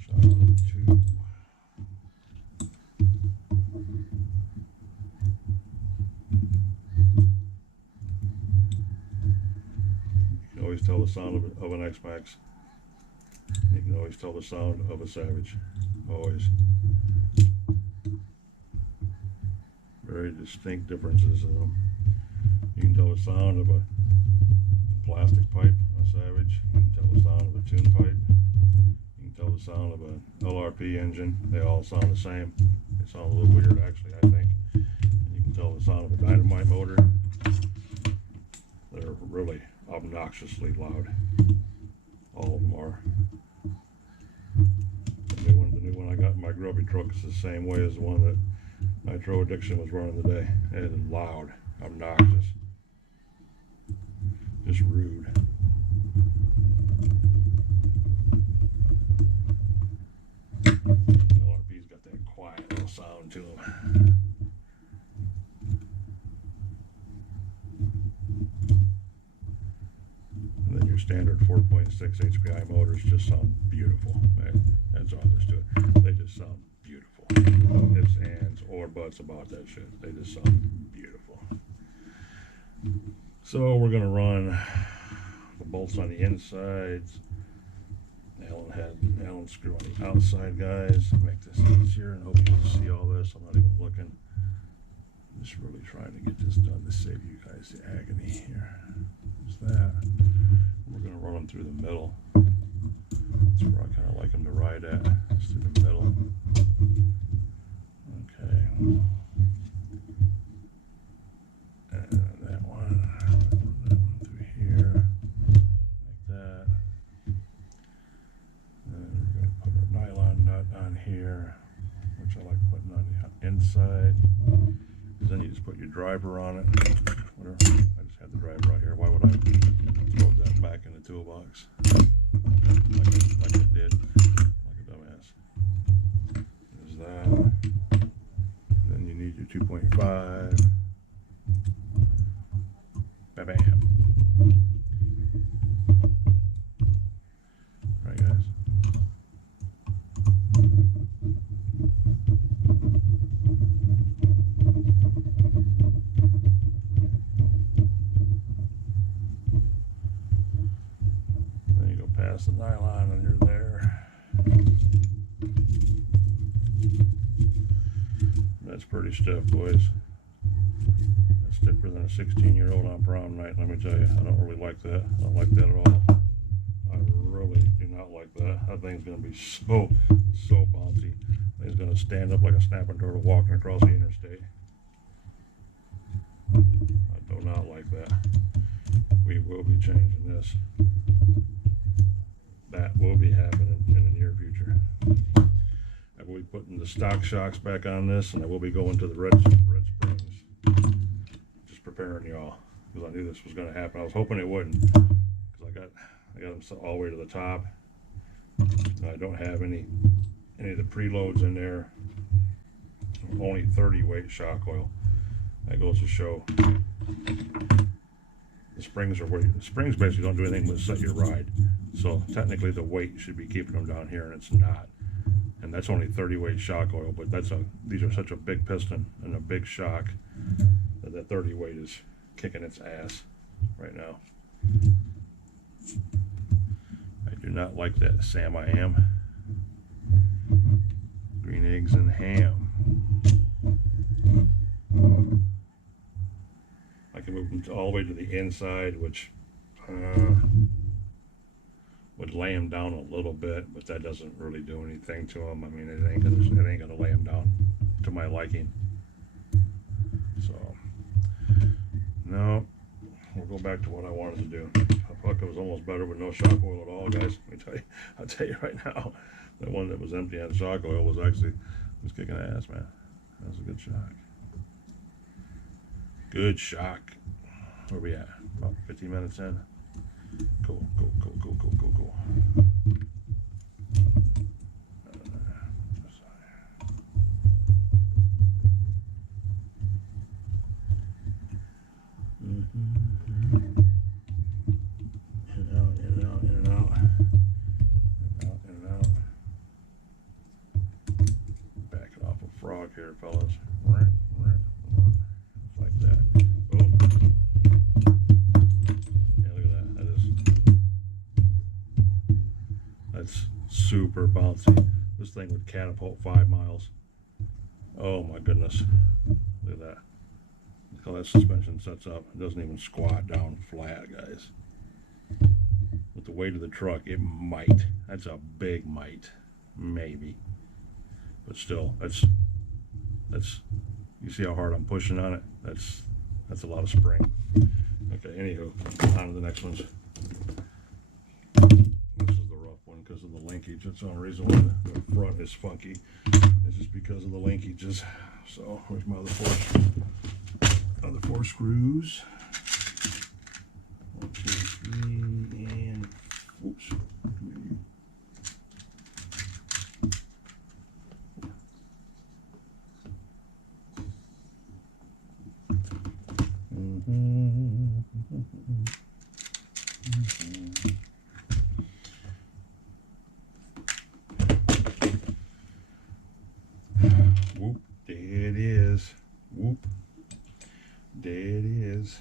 Shock number two. You can always tell the sound of an X-Max. You can always tell the sound of a Savage. Always. Very distinct differences in them. You can tell the sound of a plastic pipe, a Savage. You can tell the sound of a tune pipe. You can tell the sound of an LRP engine. They all sound the same. They sound a little weird, actually, I think. And you can tell the sound of a dynamite motor. They're really obnoxiously loud. All of them are. The new one I got in my grubby truck is the same way as the one that Nitro Addiction was running today. It is loud, obnoxious, just rude. LRP's got that quiet little sound to them. And then your standard 4.6 HPI motors just sound beautiful. That's all there's to it. They just sound beautiful. No ifs, ands, or buts about that shit. They just sound beautiful. So we're gonna run the bolts on the insides. Allen screw on the outside, guys. Make this easier, and hope you can see all this. I'm not even looking. I'm just really trying to get this done to save you guys the agony here. Just that. We're gonna run them through the middle. That's where I kind of like them to ride at. Just through the middle. Okay. And that one through here, like that. And driver on it. Whatever. I just had the driver out here. Why would I throw that back in the toolbox? Like I did. Like a dumbass. There's that. Then you need your 2.5. Bam. Alright guys. Then you go past the nylon and you're there. That's pretty stiff, boys. That's stiffer than a 16-year-old on prom night, let me tell you. I don't really like that. I don't like that at all. I really do not like that. That thing's going to be so bouncy. It's going to stand up like a snapping turtle walking across the interstate. I do not like that. We will be changing this. That will be happening in the near future. I will be putting the stock shocks back on this, and I will be going to the red springs. Just preparing y'all, because I knew this was going to happen. I was hoping it wouldn't, because I got them all the way to the top. I don't have any of the preloads in there. Only 30 weight shock oil. That goes to show the springs basically don't do anything but set your ride. So technically the weight should be keeping them down here, and it's not. And that's only 30 weight shock oil, but these are such a big piston and a big shock that that 30 weight is kicking its ass right now. I do not like that Sam I am. Green eggs and ham. I can move them all the way to the inside, which would lay them down a little bit, but that doesn't really do anything to them. I mean, it ain't gonna lay them down to my liking. So no, we'll go back to what I wanted to do. I thought it was almost better with no shock oil at all, guys. I'll tell you right now, that one that was empty on shock oil was kicking ass, man. That was a good shock. Good shock. Where we at? About 15 minutes in. Cool. In and out. Backing off a frog here, fellas. Like that. Boom. Yeah, look at that. That's super bouncy. This thing would catapult 5 miles. Oh my goodness. Look at that. Look how that suspension sets up. It doesn't even squat down flat, guys. With the weight of the truck, it might. That's a big might. Maybe. But still, that's you see how hard I'm pushing on it? That's a lot of spring. Okay, anywho, on to the next ones. This is the rough one because of the linkage. That's the only reason why the front is funky. It's just because of the linkages. So where's my other four screws? 1, 2, 3, and whoops. Whoop, there it is. Whoop, there it is.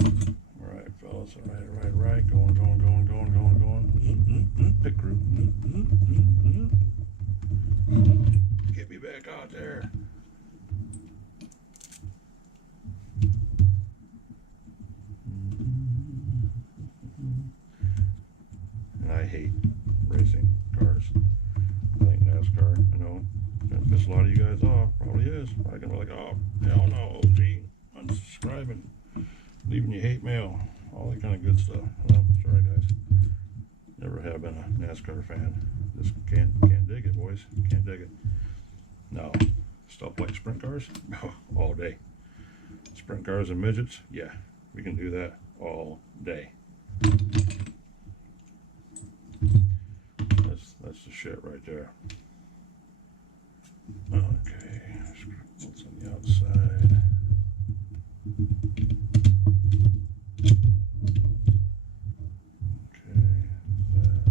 All right, fellas. All right. Going. Pick group. Get me back out there. And I hate racing cars. I think NASCAR, I know, gonna piss a lot of you guys off. Probably is. Probably gonna be like, oh, hell no, OG, unsubscribing, leaving you hate mail, all that kind of good stuff. Well, sorry guys. Never have been a NASCAR fan. Just can't dig it, boys. Can't dig it. No. Still playing sprint cars? All day. Sprint cars and midgets? Yeah, we can do that all day. That's the shit right there. Okay, what's on the outside? Okay, that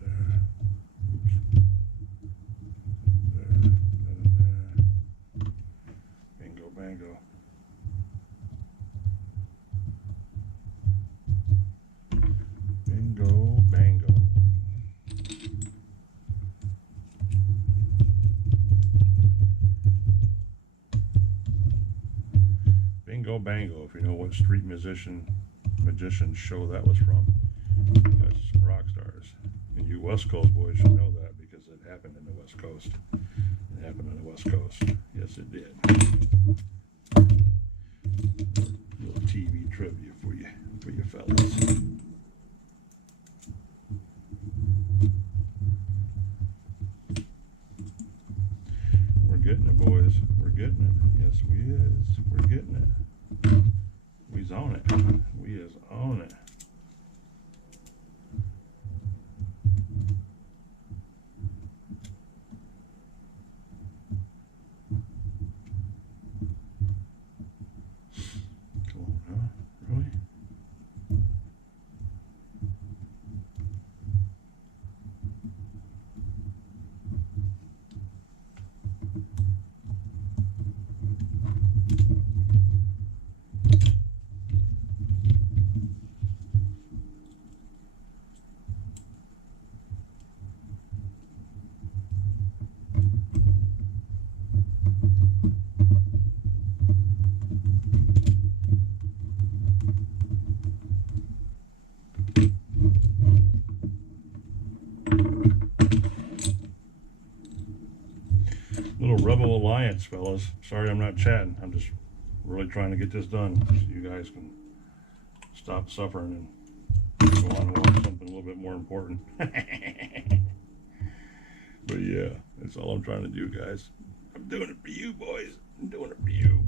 there. Oops. There, there. Bingo, bango. Bingo, bango. Bingo, bango. If you know what street magician show that was from, that's some rock stars. And you West Coast boys should know that because it happened in the West Coast. It happened on the West Coast. Yes, it did. Little TV trivia for you fellas. We're getting it, boys. We're getting it. Yes, we is. We're getting it. We's on it. We is on it. Come on, huh? Really? Little Rebel Alliance, fellas. Sorry I'm not chatting. I'm just really trying to get this done so you guys can stop suffering and go on and watch something a little bit more important. But yeah, that's all I'm trying to do, guys. I'm doing it for you, boys. I'm doing it for you.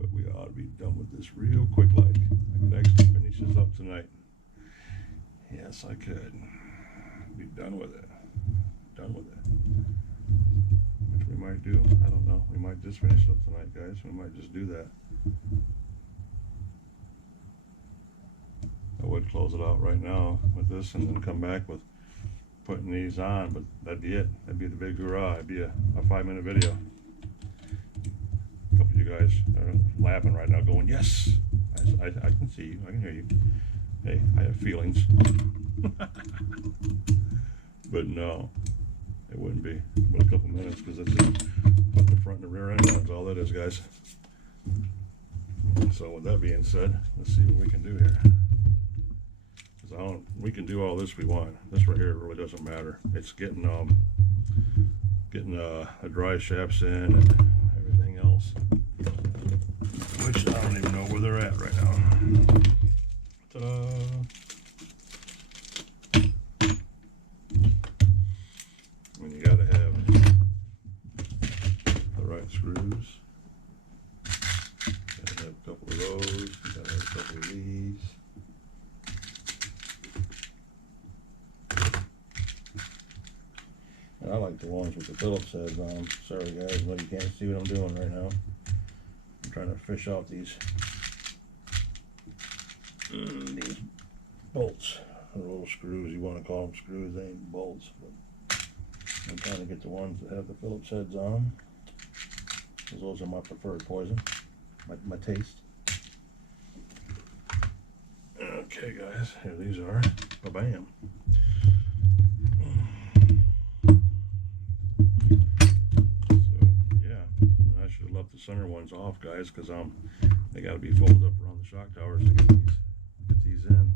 But we ought to be done with this real quick like. I could actually finish this up tonight. Yes, I could. Be done with it. Done with it. Which we might do. I don't know. We might just finish it up tonight, guys. We might just do that. I would close it out right now with this and then come back with putting these on, but that'd be it. That'd be the big hurrah. It'd be a 5-minute video. A couple of you guys are laughing right now going, yes! I can see you. I can hear you. Hey, I have feelings. But no, it wouldn't be. But a couple minutes because it's just putting the front and the rear end on. That's all that is, guys. So with that being said, let's see what we can do here. We can do all this we want. This right here really doesn't matter. It's getting the dry shafts in and everything else, which I don't even know where they're at right now. Ta-da! And you gotta have the right screws. Gotta have a couple of those. You gotta have a couple of these. I like the ones with the Phillips heads on them. Sorry guys, but you can't see what I'm doing right now. I'm trying to fish out these bolts, or little screws. You want to call them screws? They ain't bolts. But I'm trying to get the ones that have the Phillips heads on them, because those are my preferred poison, my taste. Okay, guys, here these are. Ba-bam. Left the center ones off, guys, because they got to be folded up around the shock towers to get these in.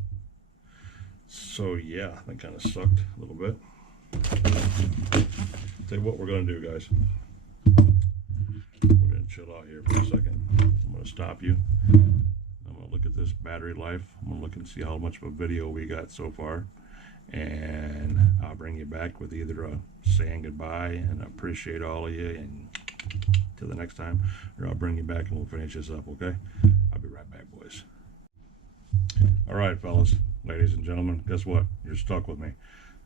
So yeah, that kind of sucked a little bit. Tell you what we're gonna do, guys. We're gonna chill out here for a second. I'm gonna stop you. I'm gonna look at this battery life. I'm gonna look and see how much of a video we got so far, and I'll bring you back with either a saying goodbye and I appreciate all of you and till the next time, or I'll bring you back and we'll finish this up, okay? I'll be right back, boys. All right, fellas, ladies and gentlemen, guess what? You're stuck with me.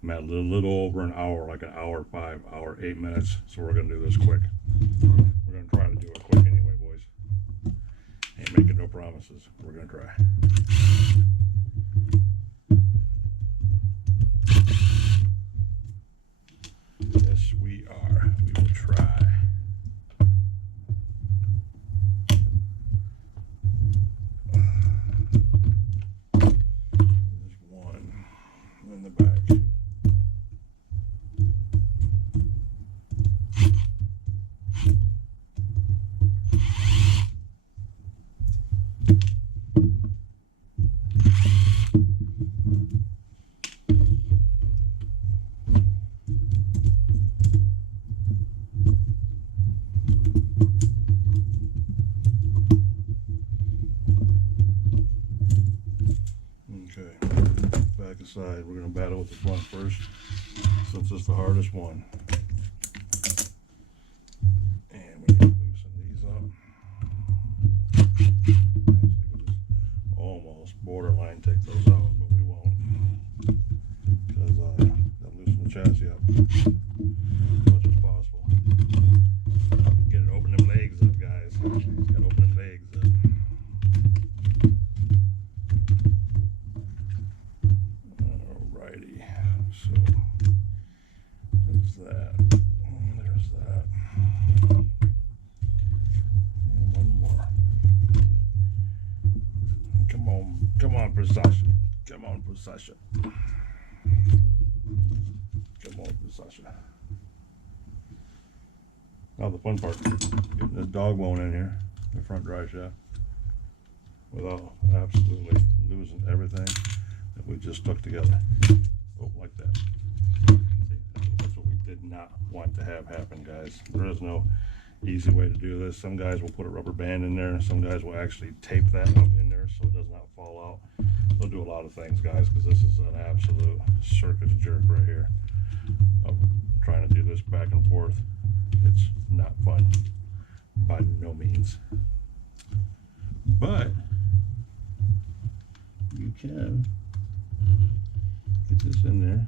I'm at a little over an hour, like an hour 5, hour 8 minutes, so we're gonna do this quick. We're gonna try to do it quick anyway, boys. Ain't making no promises. We're gonna try. Yes, we are. We will try. There's one in the back. Back aside, we're going to battle with the front first, since it's the hardest one. And we need to loosen these up. Actually, we'll just almost borderline take those out, but we won't, because they'll loosen the chassis up as much as possible. Get it, open them legs up, guys. Got to open them legs up. So there's that. There's that. And one more. Come on, Prasasha. Come on, Prasasha. Come on, Prasasha. Now the fun part, getting this dog bone in here, the front drive shaft, without absolutely losing everything that we just stuck together. Oh, like that. See, that's what we did not want to have happen, guys. There is no easy way to do this. Some guys will put a rubber band in there, and some guys will actually tape that up in there so it does not fall out. They'll do a lot of things, guys, because this is an absolute circus jerk right here. I'm trying to do this back and forth. It's not fun by no means. But you can get this in there.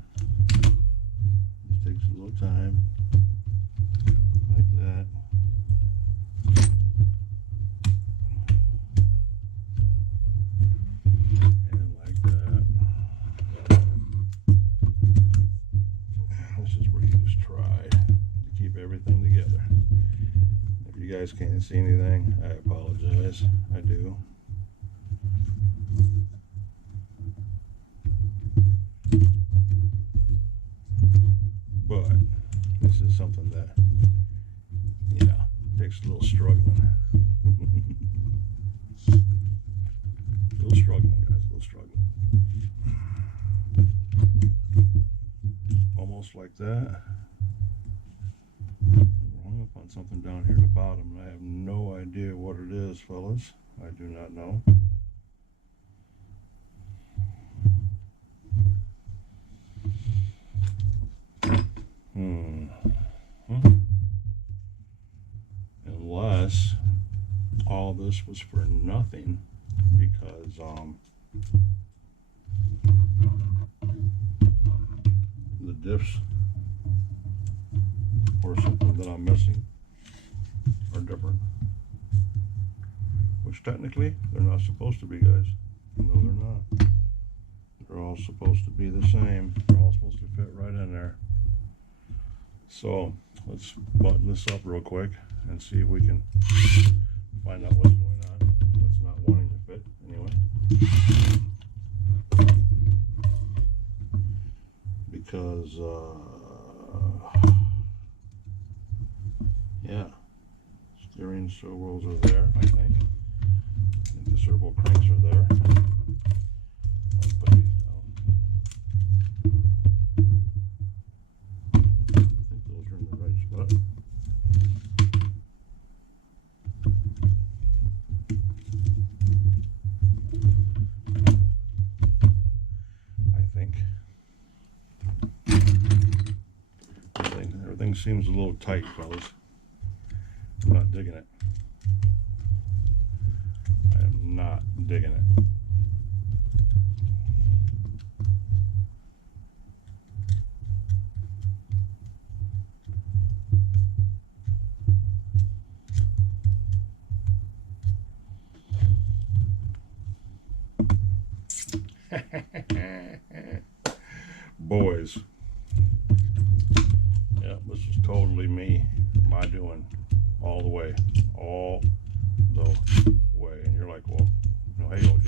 Just takes a little time, like that. And like that. This is where you just try to keep everything together. If you guys can't see anything, I apologize. I do. But this is something that, you know, takes a little struggling. A little struggling, guys, a little struggling. Almost like that. We're hung up on something down here at the bottom, and I have no idea what it is, fellas. I do not know. Unless all this was for nothing, because the diffs or something that I'm missing are different, which technically they're not supposed to be, guys. No, they're not. They're all supposed to be the same. They're all supposed to fit right in there. So let's button this up real quick and see if we can find out what's going on, what's not wanting to fit anyway. Because yeah, steering servos are there, I think. The servo cranks are there. I'll put these down. I think those are in the right spot. I think. seems a little tight, fellas. I'm not digging it. I am not digging it. Boys. Yeah, this is totally me, my doing, all the way, all the way. And you're like, well, no, hey, OG,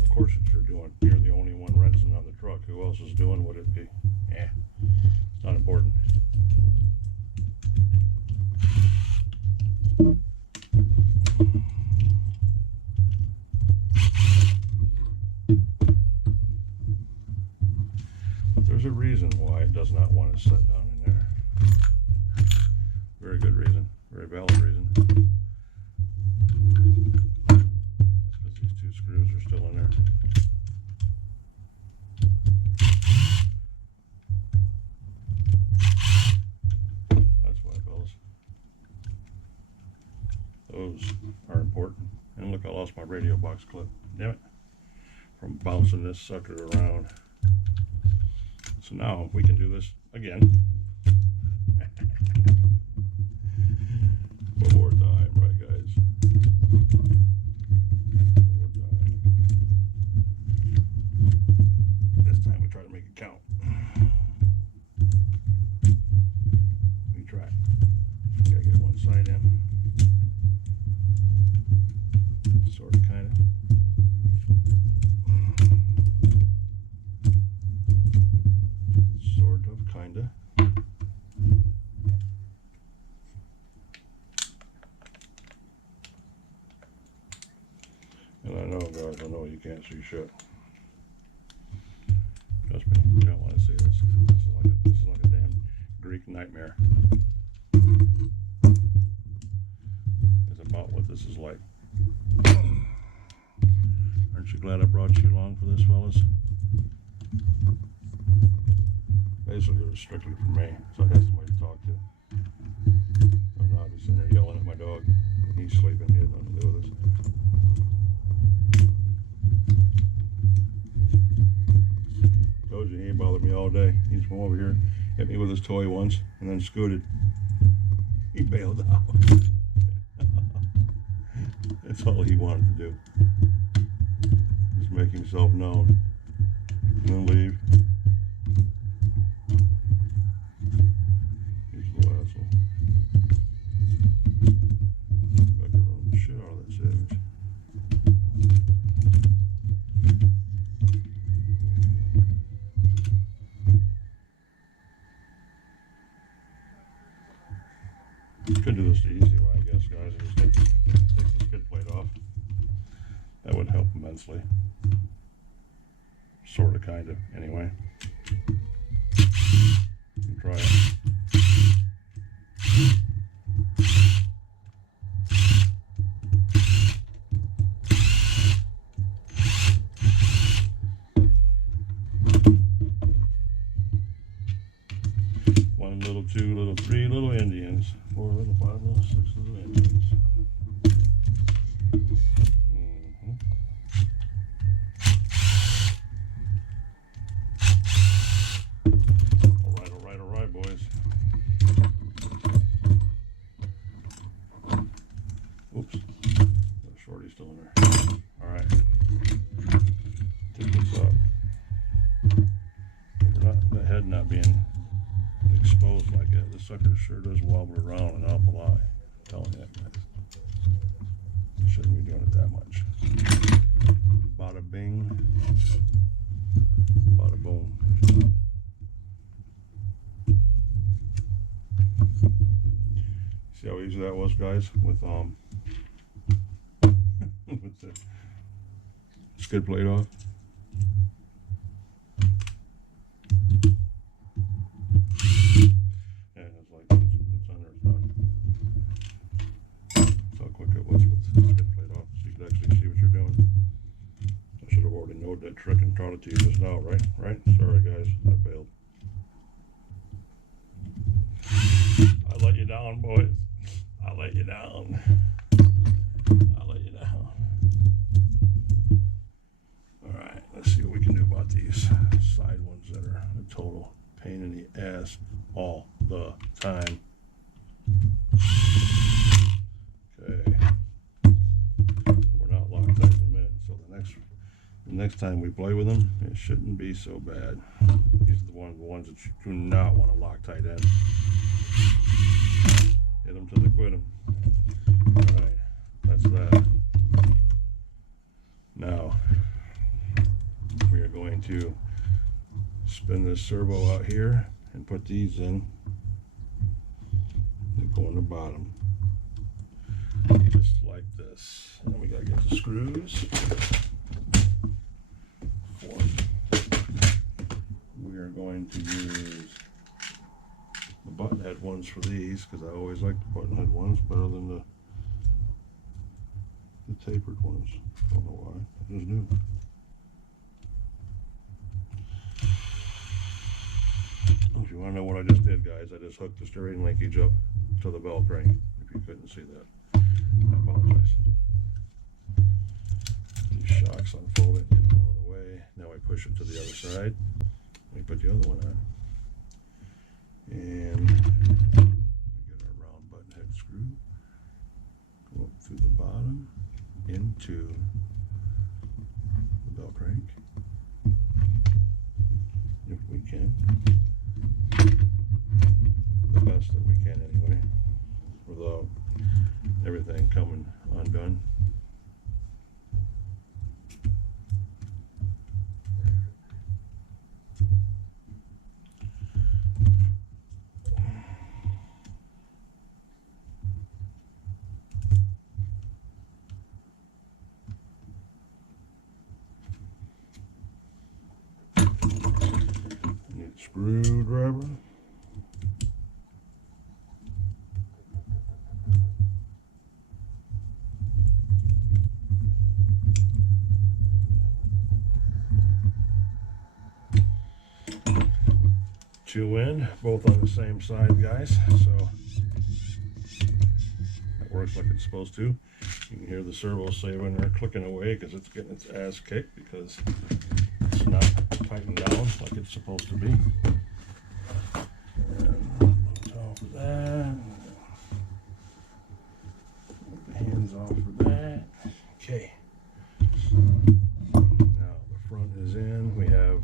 of course it's your doing. You're the only one renting on the truck. Who else is doing? Would it be? Yeah, it's not important. But there's a reason why it does not want to sit down in there. Very good reason, very valid reason. That's because these two screws are still in there. That's why, fellas. Those are important. And look, I lost my radio box clip. Damn it. From bouncing this sucker around. So now we can do this again. One more time, right, guys? One more time. This time we try to make it count. We try. We gotta get one side in. Sort of, kind of. Sort of, kind of. And I know, guys, I know you can't see shit. Trust me, you don't want to see this. This is like a damn Greek nightmare. It's about what this is like. Aren't you glad I brought you along for this, fellas? Basically, it was strictly for me, so I got somebody to talk to. I'm not just sitting there yelling at my dog. He's sleeping. He has nothing to do with this. Told you he ain't bothered me all day. He just come over here, hit me with his toy once, and then scooted. He bailed out. That's all he wanted to do. Just make himself known. And then leave. He's a little asshole. Back there running the shit out of that savage. Could do this the easy way, I guess, guys. And just take the skid plate off. That would help immensely. Sort of, kind of, anyway. Try it. One little, two little, three little Indians. 4 little, 5 little, 6 little Indians. All right, boys. Oops, got a shorty still in there. All right, take this up. The head not being exposed like that. This sucker sure does wobble around an awful lot. I'm telling you that, guys. Shouldn't be doing it that much. Bada bing, bada boom. See how easy that was, guys, with with the skid plate off. Yeah, it's like it's under, it's done. That's how quick it was with the skid plate off, so you could actually see what you're doing. I should have already known that trick and taught it to you just now, right? Sorry, guys, I failed. I let you down, boys. I let you down. I let you down. All right, let's see what we can do about these side ones that are a total pain in the ass all the time. Okay, we're not Loctiting them in, so the next time we play with them, it shouldn't be so bad. These are the ones that you do not want to Loctite in. Hit them till they quit them. All right, that's that. Now we are going to spin this servo out here and put these in. They go on the bottom, just like this. And we gotta get the screws. We are going to use the button head ones for these because I always like the button head ones better than the tapered ones. Don't know why. I just do. If you want to know what I just did, guys, I just hooked the steering linkage up to the bell crank. If you couldn't see that, I apologize. These shocks unfolded, get them out of the way. Now I push it to the other side. Let me put the other one on. And we get our round button head screw. Go up through the bottom into the bell crank. If we can. The best that we can anyway, without everything coming undone. Need a screwdriver. Two in, both on the same side, guys, so that works like it's supposed to. You can hear the servo saving or clicking away because it's getting its ass kicked because it's not tightened down like it's supposed to be. And on top of that, put the hands off for that. Okay. Now the front is in. We have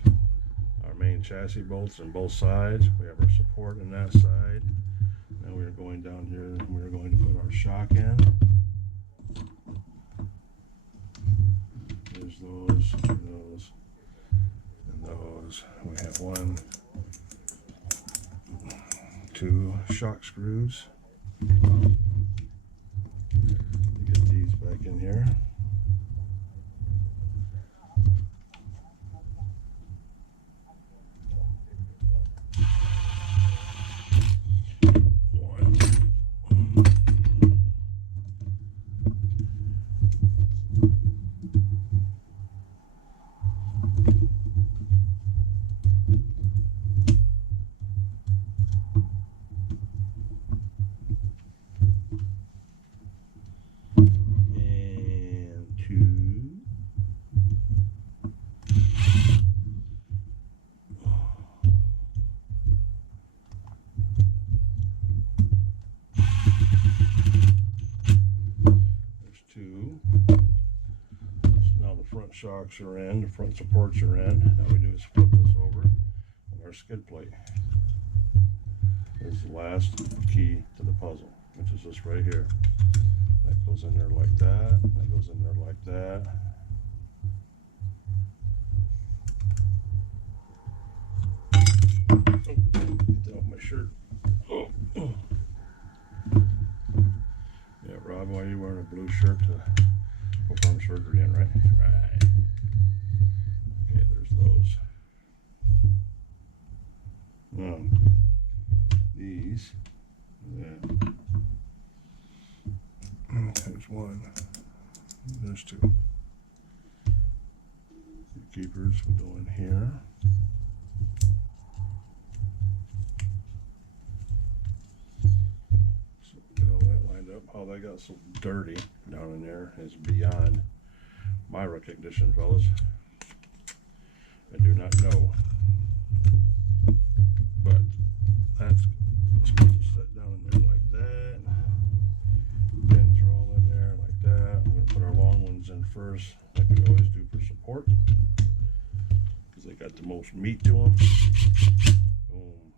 our main chassis bolts on both sides. We have our support in that side. Now we are going down here and we are going to put our shock in. There's those, and those. We have 1, 2 shock screws. Get these back in here. Shocks are in, the front supports are in. Now we do is flip this over on our skid plate. This is the last key to the puzzle, which is this right here. That goes in there like that, that goes in there like that. Oh, get that off my shirt. Oh. Yeah, Rob, why are you wearing a blue shirt to perform surgery in, right? Right. Okay, there's those. Now, these, yeah. There's one, there's two. The keepers will go in here. how they got so dirty down in there is beyond my recognition, fellas. I do not know. But that's supposed to sit down in there like that. Pins are all in there like that. We're going to put our long ones in first, like we always do for support, because they got the most meat to them. Boom.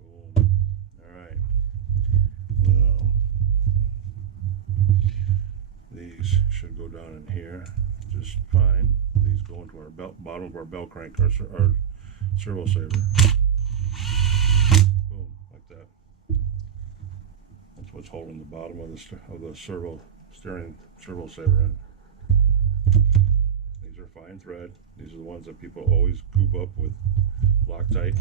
Boom. Alright. Now, these should go down in here just fine. These go into our belt, bottom of our belt crank, our servo saver. Boom, like that. That's what's holding the bottom of the servo steering servo saver in. These are fine thread. These are the ones that people always goop up with Loctite.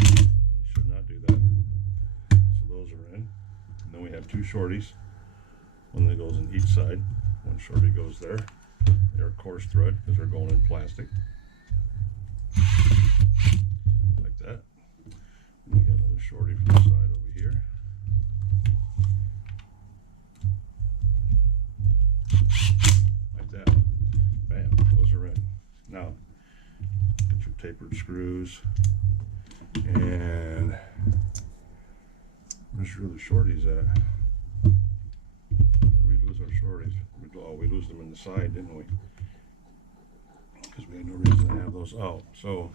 You should not do that. So those are in. And then we have two shorties. One that goes in each side. One shorty goes there. They're coarse thread because they're going in plastic. Like that. And we got another shorty from the side over here. Like that. Bam. Those are in. Now, get your tapered screws. And where's your other shorties at? Where did we lose our shorties? We lose them in the side, didn't we? Because we had no reason to have those out. So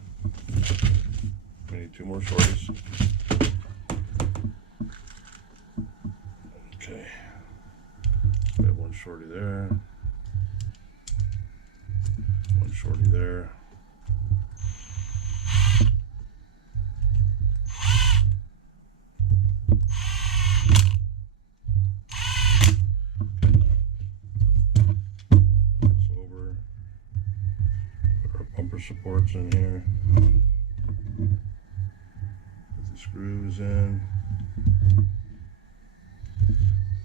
we need two more shorties. Okay. We have one shorty there. One shorty there. Supports in here. Put the screws in.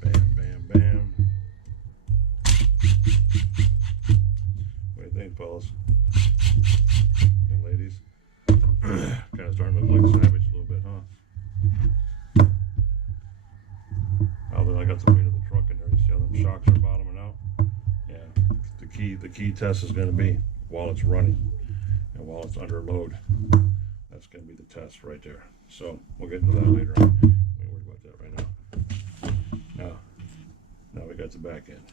Bam, bam, bam. What do you think, fellas and ladies? Kind of starting to look like Savage a little bit, huh? Now that I got the weight of the truck in there, you see how them shocks are bottoming out? Yeah. The key test is going to be while it's running. And while it's under load, that's going to be the test right there. So we'll get into that later on. We ain't worried about that right now. Now we got the back end.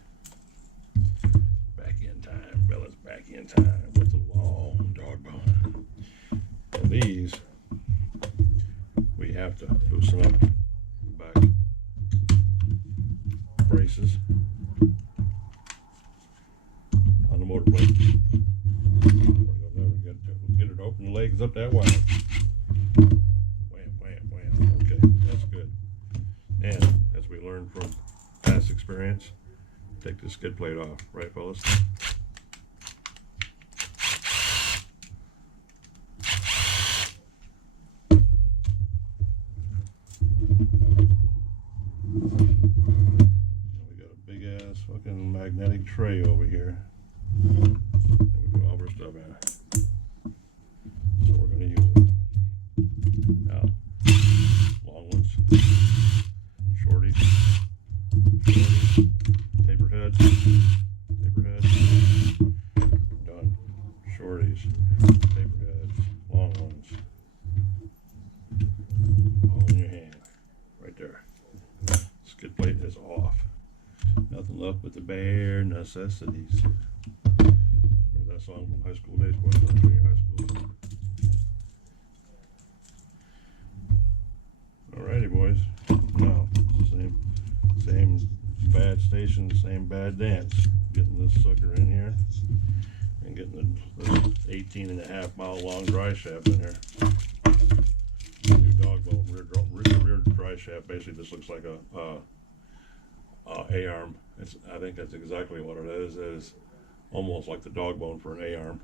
Back end time, fellas. Back end time with the long dog bone. And these we have to loosen up the back braces on the motor plate. Get it open, the legs up that wide. Wham, wham, wham. Okay, that's good. And as we learned from past experience, take the skid plate off, right, fellas? We got a big ass fucking magnetic tray over here. And we put all of our stuff in it. So we're going to use it. Now, long ones, shorties, tapered heads, done. Shorties, tapered heads, long ones, all in your hand, right there. Skid plate is off. Nothing left but the bare necessities. Remember that song from high school days? What's that from your high school? Alrighty, boys. Now, same bad station, same bad dance. Getting this sucker in here and getting the 18.5 mile long dry shaft in there. New dog bone rear dry shaft basically just looks like a A-arm. I think that's exactly what it is. It is almost like the dog bone for an A-arm.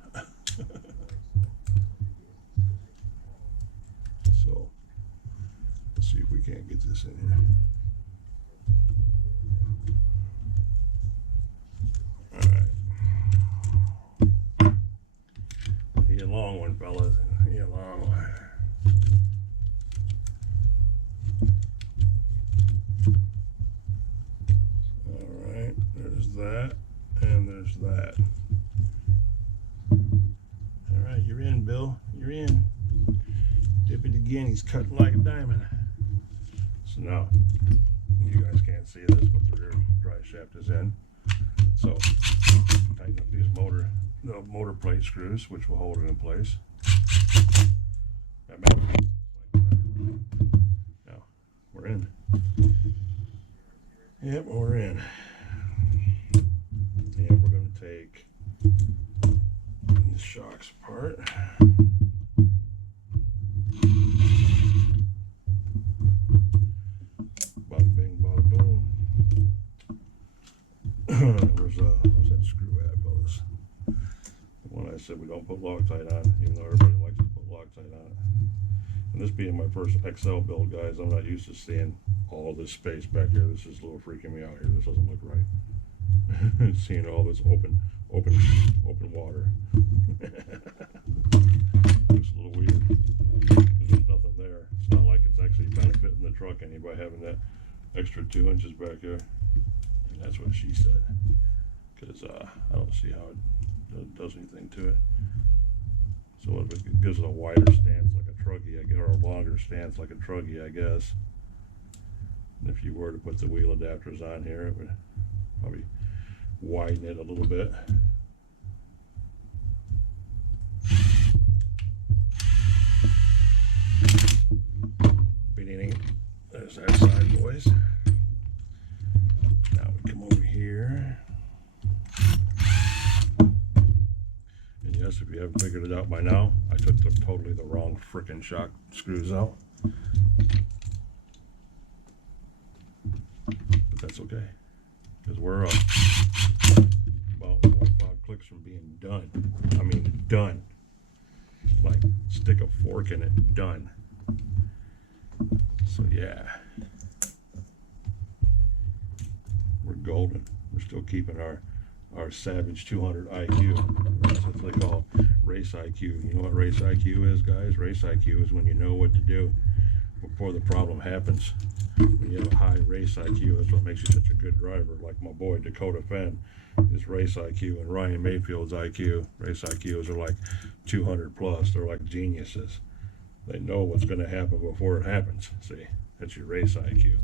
So let's see if we can't get this in here. Alright. He a long one, fellas. He a long one. that. All right, you're in, Bill. You're in. Dip it again. He's cutting like a diamond. So now, you guys can't see this, but the rear drive shaft is in. So tighten up these motor plate screws, which will hold it in place. Now we're in. Yep, we're in. And we're going to take the shocks apart. Bada bing, bada boom. Where's that screw at, fellas? The one I said we don't put Loctite on, even though everybody likes to put Loctite on it. And this being my first XL build, guys, I'm not used to seeing all this space back here. This is a little freaking me out here. This doesn't look right. Seeing all this open water. Looks a little weird because there's nothing there. It's not like it's actually benefiting the truck any by having that extra 2 inches back here. And that's what she said. Because I don't see how it does anything to it. So if it gives it a wider stance like a truggy, or a longer stance like a truggy, I guess. And if you were to put the wheel adapters on here, it would probably widen it a little bit. There's that side, boys. Now we come over here. And yes, if you haven't figured it out by now, I took totally the wrong frickin' shock screws out. But that's okay, because we're about 4 or 5 clicks from being done. I mean, done. Like, stick a fork in it, done. So yeah, we're golden. We're still keeping our Savage 200 IQ. That's what they call race IQ. You know what race IQ is, guys? Race IQ is when you know what to do before the problem happens. When you have a high race IQ, that's what makes you such a good driver. Like my boy Dakota Fenn, his race IQ, and Ryan Mayfield's IQ. Race IQs are like 200 plus. They're like geniuses. They know what's going to happen before it happens. See, that's your race IQ.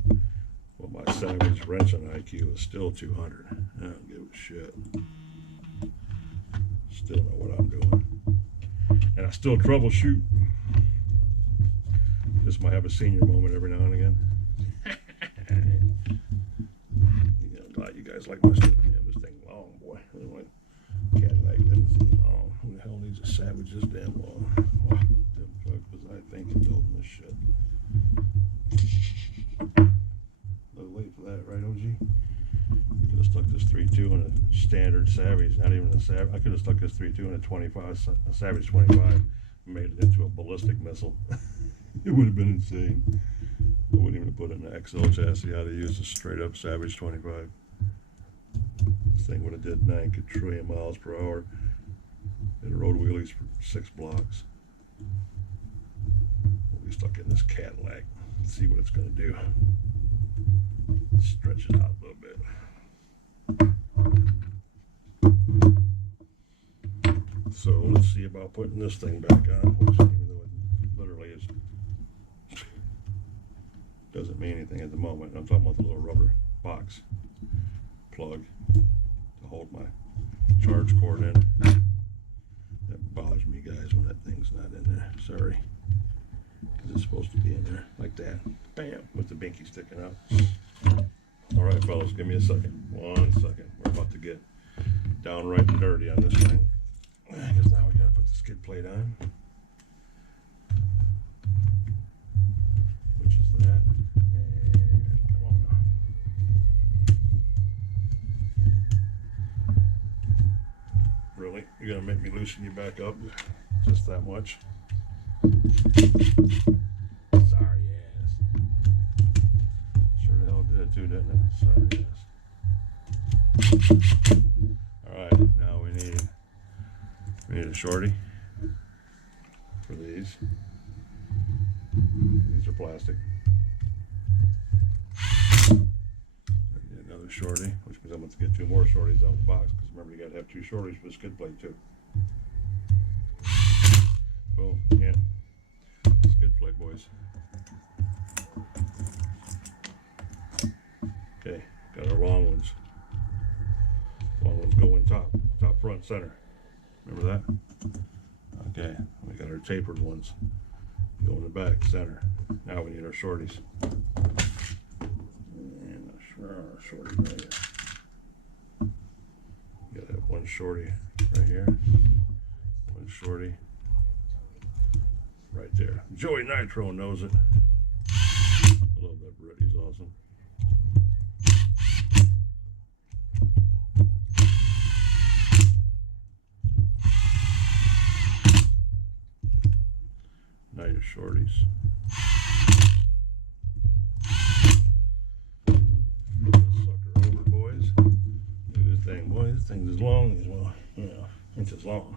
Well, my Savage wrenching IQ is still 200. I don't give a shit. Still know what I'm doing. And I still troubleshoot. This might have a senior moment every now and again. Glad you guys like my stuff. Damn, this thing long, boy. Anyway, Cadillac didn't seem long. Who the hell needs a Savage this damn long? Well, because I think of building this shit. A little late for that, right, OG? I could have stuck this 3.2 in a standard Savage, not even a Savage. I could have stuck this 3.2 in a 25, a Savage 25, and made it into a ballistic missile. It would have been insane. I wouldn't even have put it in an XL chassis. I'd have used a straight up Savage 25. This thing would have did 9 quadrillion miles per hour. It rode wheelies for 6 blocks. We'll be stuck in this Cadillac. Let's see what it's going to do. Stretch it out a little bit. So let's see about putting this thing back on, which even though it literally is, doesn't mean anything at the moment. I'm talking about the little rubber box plug to hold my charge cord in. That bothers me, guys, when that thing's not in there. Sorry. Because it's supposed to be in there like that. Bam! With the binky sticking out. All right, fellas, give me a second. 1 second. We're about to get downright dirty on this thing. Because now we got to put the skid plate on. Which is that. And come on now. Really? You're going to make me loosen you back up just that much? Sorry ass. Sure the hell did too, didn't it? Sorry ass. Alright, now we need a shorty for these. These are plastic. I need another shorty, which means I'm gonna to get 2 more shorties out of the box, because remember, you got to have 2 shorties for the skid plate too. Boom, yeah. Skid plate, boys. Okay, got our long ones. Long ones going top, front, center. Remember that? Okay, we got our tapered ones. Go in the back, center. Now we need our shorties. And our shorty right here. You gotta have one shorty right here. One shorty right there. Joey Nitro knows it. I love that Brit, he's awesome. Now your shorties. Put this sucker over, boys. Look at this thing, boy. This thing's as long as, well, you know, it's as long.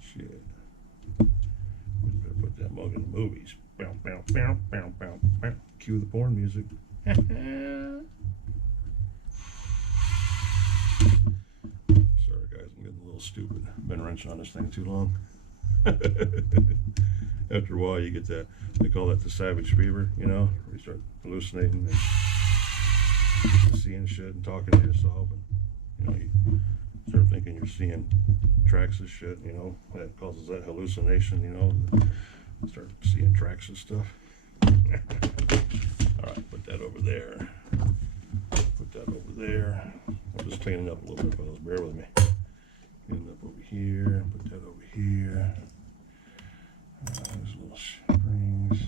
Shit. We better put that mug in the movies. Bow, bow, bow, bow, bow, bow. Cue the porn music. Sorry, guys, I'm getting a little stupid. Been wrenching on this thing too long. After a while, you get that, they call that the savage fever, you know, where you start hallucinating and seeing shit and talking to yourself, and, you know, you start thinking you're seeing tracks of shit, you know, that causes that hallucination, you know, start seeing tracks of stuff. Alright, put that over there. Put that over there. I'm just cleaning up a little bit, fellas, bear with me. Clean up over here, put that over here. There's little springs,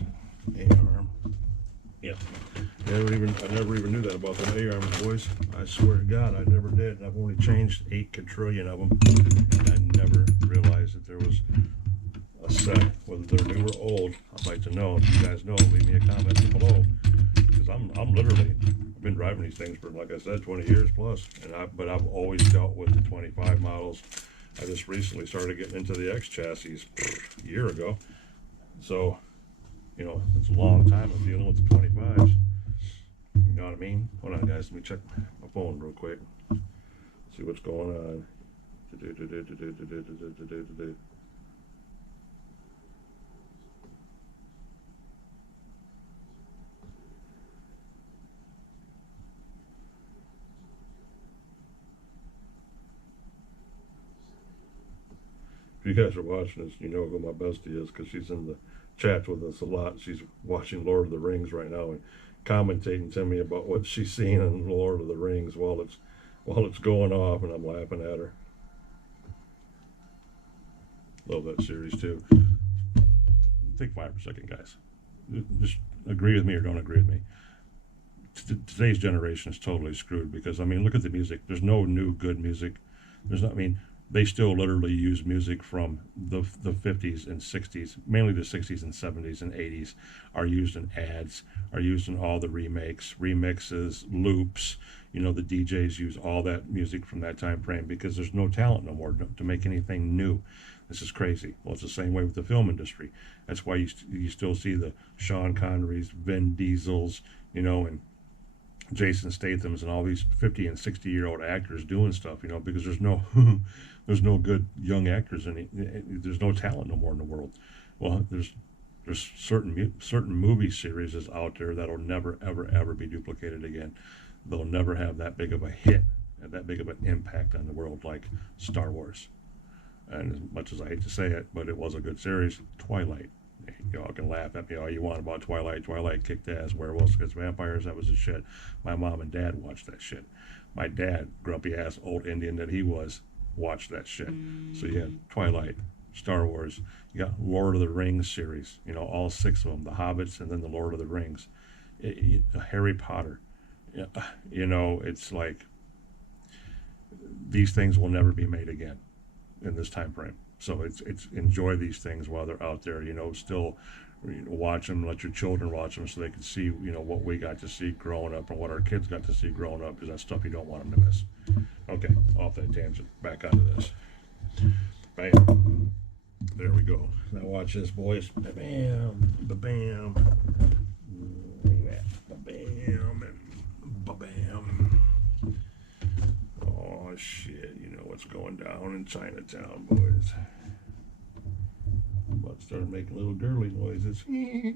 A-arm. Yep. I never even knew that about them A-arms, boys. I swear to God, I never did. I've only changed 8 quadrillion of them, and I never realized that there was a set, whether they're new or old. I'd like to know. If you guys know, leave me a comment below, because I'm literally, I've been driving these things for, like I said, 20 years plus, but I've always dealt with the 25 models. I just recently started getting into the X chassis a year ago. So, you know, it's a long time of dealing with the 25s. You know what I mean? Hold on, guys. Let me check my phone real quick. See what's going on. If you guys are watching this, you know who my bestie is, because she's in the chat with us a lot. She's watching Lord of the Rings right now and commentating to me about what she's seeing in Lord of the Rings while it's going off, and I'm laughing at her. Love that series too. Think 5 for a second, guys. Just agree with me or don't agree with me. Today's generation is totally screwed, because, I mean, look at the music. There's no new good music. There's not, I mean, they still literally use music from the 50s and 60s, mainly the 60s and 70s and 80s, are used in ads, are used in all the remakes, remixes, loops. You know, the DJs use all that music from that time frame, because there's no talent no more to make anything new. This is crazy. Well, it's the same way with the film industry. That's why you still see the Sean Connerys, Vin Diesels, you know, and Jason Statham's and all these 50 and 60-year-old actors doing stuff, you know, because there's no there's no good young actors, and there's no talent no more in the world. Well, there's certain movie series is out there that'll never ever be duplicated again. They'll never have that big of a hit and that big of an impact on the world like Star Wars. And as much as I hate to say it, but it was a good series. Twilight. Y'all can laugh at me all you want about Twilight. Twilight kicked ass. Werewolves against vampires, that was the shit. My mom and dad watched that shit. My dad, grumpy ass old Indian that he was, watched that shit. So you had Twilight, Star Wars, you got Lord of the Rings series, you know, all 6 of them, the Hobbits and then the Lord of the Rings. Harry Potter. You know, it's like these things will never be made again in this time frame. So it's enjoy these things while they're out there, you know, still watch them, let your children watch them so they can see, you know, what we got to see growing up and what our kids got to see growing up, because that's stuff you don't want them to miss. Okay, off that tangent, back onto this. Bam. There we go. Now watch this, boys. Ba-bam, ba-bam. Look at that. Ba-bam, and ba-bam. down in Chinatown, boys. I'm about to start making little girly noises. Yeah.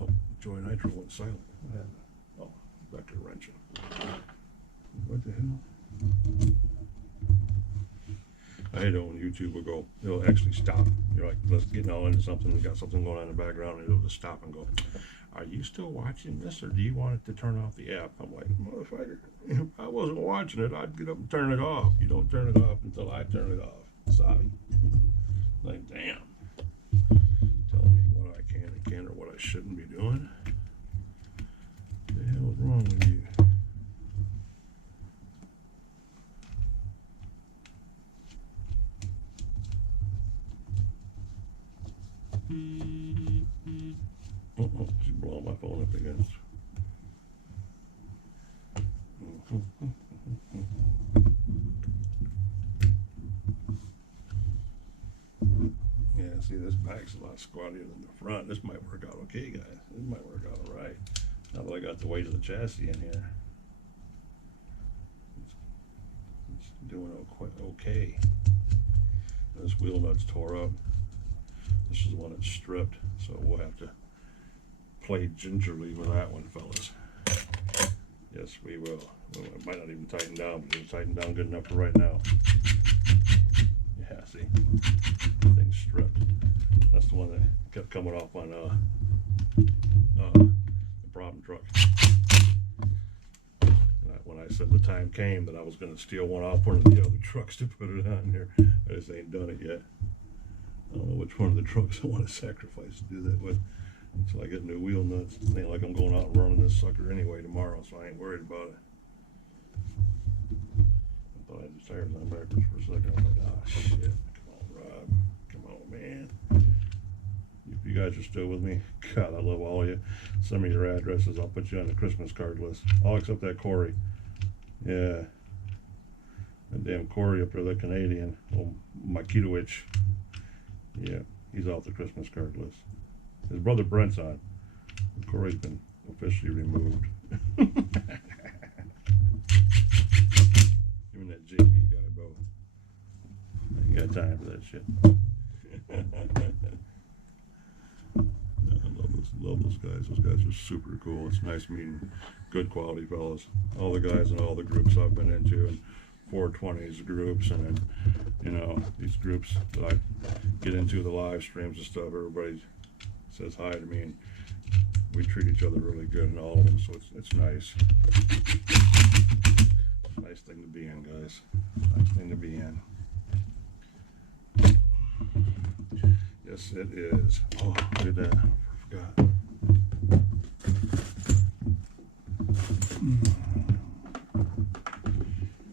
Oh, Joy Nitro went silent. What happened? Oh, back to wrenching. What the hell? I hate it when YouTube will go, it'll actually stop. You're like, let's get all into something, we got something going on in the background, and it'll just stop and go, are you still watching this, or do you want it to turn off the app? I'm like, motherfucker, if I wasn't watching it, I'd get up and turn it off. You don't turn it off until I turn it off. Sorry. Like, damn. Telling me what I can and can't, or what I shouldn't be doing. What the hell is wrong with you? Oh, she's blowing my phone up again. Yeah, see, this back's a lot squattier than the front. This might work out okay, guys. This might work out all right. Now that I got the weight of the chassis in here, it's doing quite okay. This wheel nut's tore up. This is the one that's stripped, so we'll have to play gingerly with that one, fellas. Yes, we will. Well, it might not even tighten down, but it'll tighten down good enough for right now. Yeah, see? The thing's stripped. That's the one that kept coming off on the problem truck. When I said the time came that I was going to steal one off one of the other trucks to put it on there, I just ain't done it yet. I don't know which one of the trucks I want to sacrifice to do that with until I get new wheel nuts. It ain't like I'm going out and running this sucker anyway tomorrow, so I ain't worried about it. I thought I had the tires on backwards for a second. I was like, oh shit. Come on, Rob. Come on, man. If you guys are still with me, God, I love all of you. Send me your addresses. I'll put you on the Christmas card list. All except that Corey. Yeah. That damn Corey up there, the Canadian. Oh, Makitowicz. Yeah, he's off the Christmas card list. His brother Brent's on. Corey's been officially removed. Give me that JP guy, bro. I ain't got time for that shit. I love those guys. Those guys are super cool. It's nice meeting good quality fellas. All the guys in all the groups I've been into, and 420s groups, and then, you know, these groups that I get into, the live streams and stuff, everybody says hi to me, and we treat each other really good in all of them, so it's nice. Nice thing to be in, guys. Nice thing to be in. Yes, it is. Oh, look at that. I forgot.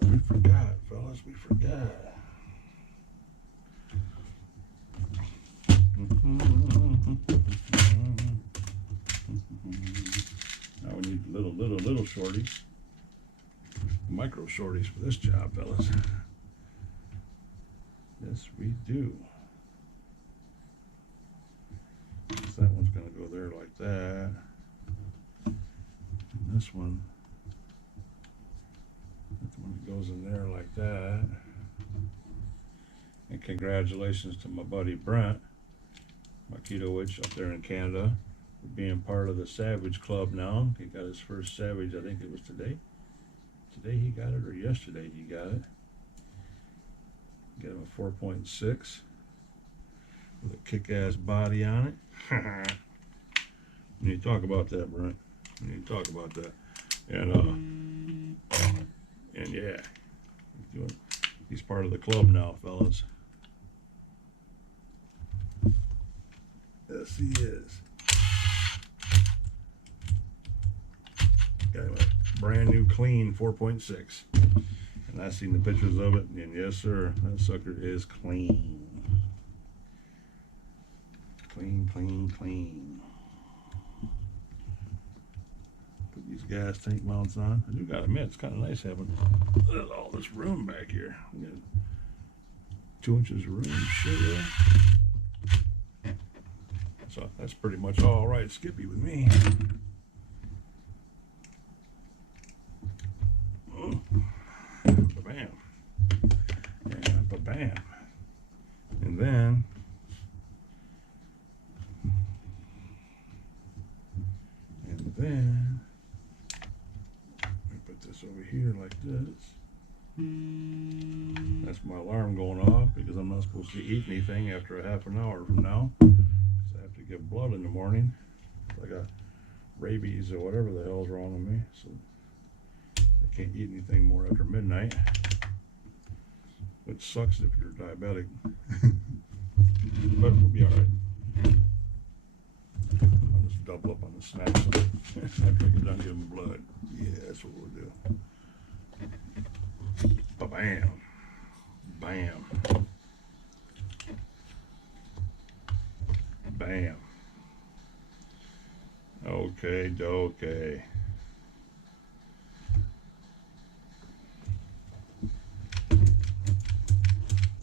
We forgot, fellas. We forgot. Now we need little shorties. Micro shorties for this job, fellas. Yes, we do. So that one's gonna go there like that. And this one goes in there like that. And congratulations to my buddy Brent Makitowicz up there in Canada for being part of the Savage Club now. He got his first Savage, I think it was today. Today he got it, or yesterday he got it. Got him a 4.6 with a kick-ass body on it. We need to talk about that, Brent. We need to talk about that. And yeah, he's part of the club now, fellas. Yes, he is. Got him a brand new clean 4.6. And I seen the pictures of it, and yes, sir, that sucker is clean. Clean, clean, clean. Put these gas tank mounts on. I do gotta admit, it's kind of nice having all this room back here. We got 2 inches of room, shit, yeah. So that's pretty much all right, Skippy, with me. heater like this. That's my alarm going off because I'm not supposed to eat anything after a half an hour from now. So I have to give blood in the morning. I got rabies or whatever the hell's wrong with me. So I can't eat anything more after midnight. Which sucks if you're diabetic. But we'll be alright. I'll just double up on the snacks after I get done giving blood. Yeah, that's what we'll do. Ba-bam. Bam. Bam. Okay, okay.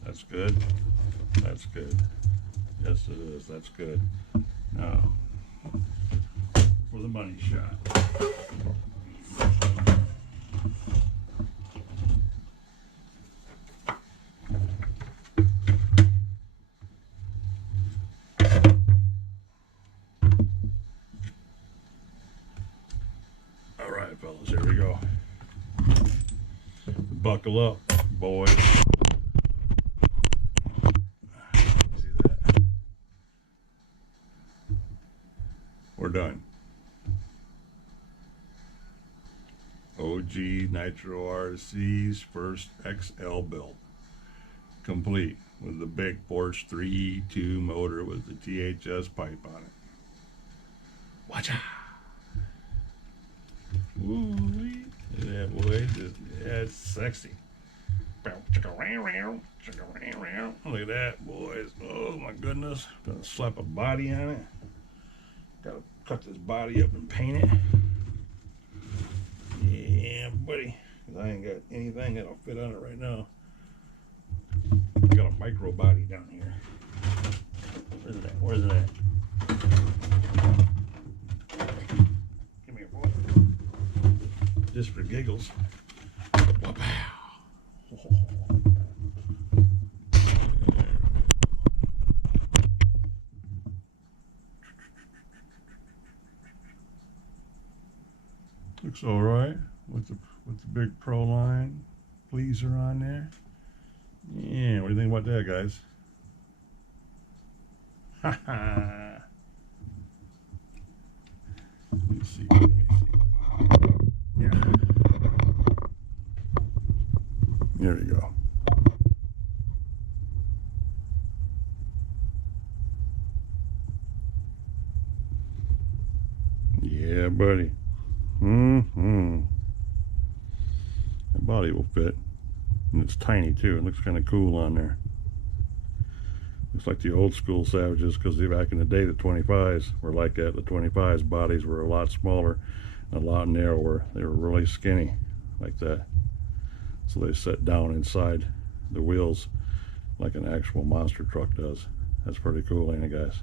That's good. That's good. Yes, it is. That's good. Now, for the money shot. All right, fellas, here we go. Buckle up, boys. See that? We're done. OG Nitro RC's first XL build. Complete with the big Porsche 3.2 motor with the THS pipe on it. Watch out! Woo-wee. Yeah, boy. Yeah, it's sexy. Look at that, boys. Oh, my goodness. Gonna slap a body on it. Gotta cut this body up and paint it. Yeah, buddy. 'Cause I ain't got anything that'll fit on it right now. I got a micro body down here. Where's it at? Where's it at? Come here, boy. Just for giggles. Looks all right with the big pro line pleaser on there. Yeah, what do you think about that, guys? Ha ha. Let me see. Yeah. There we go. Yeah, buddy. That body will fit. And it's tiny too. It looks kind of cool on there. Looks like the old school Savages, because back in the day the 25s were like that. The 25s bodies were a lot smaller, a lot narrower. They were really skinny like that. So they set down inside the wheels like an actual monster truck does. That's pretty cool, ain't it, guys?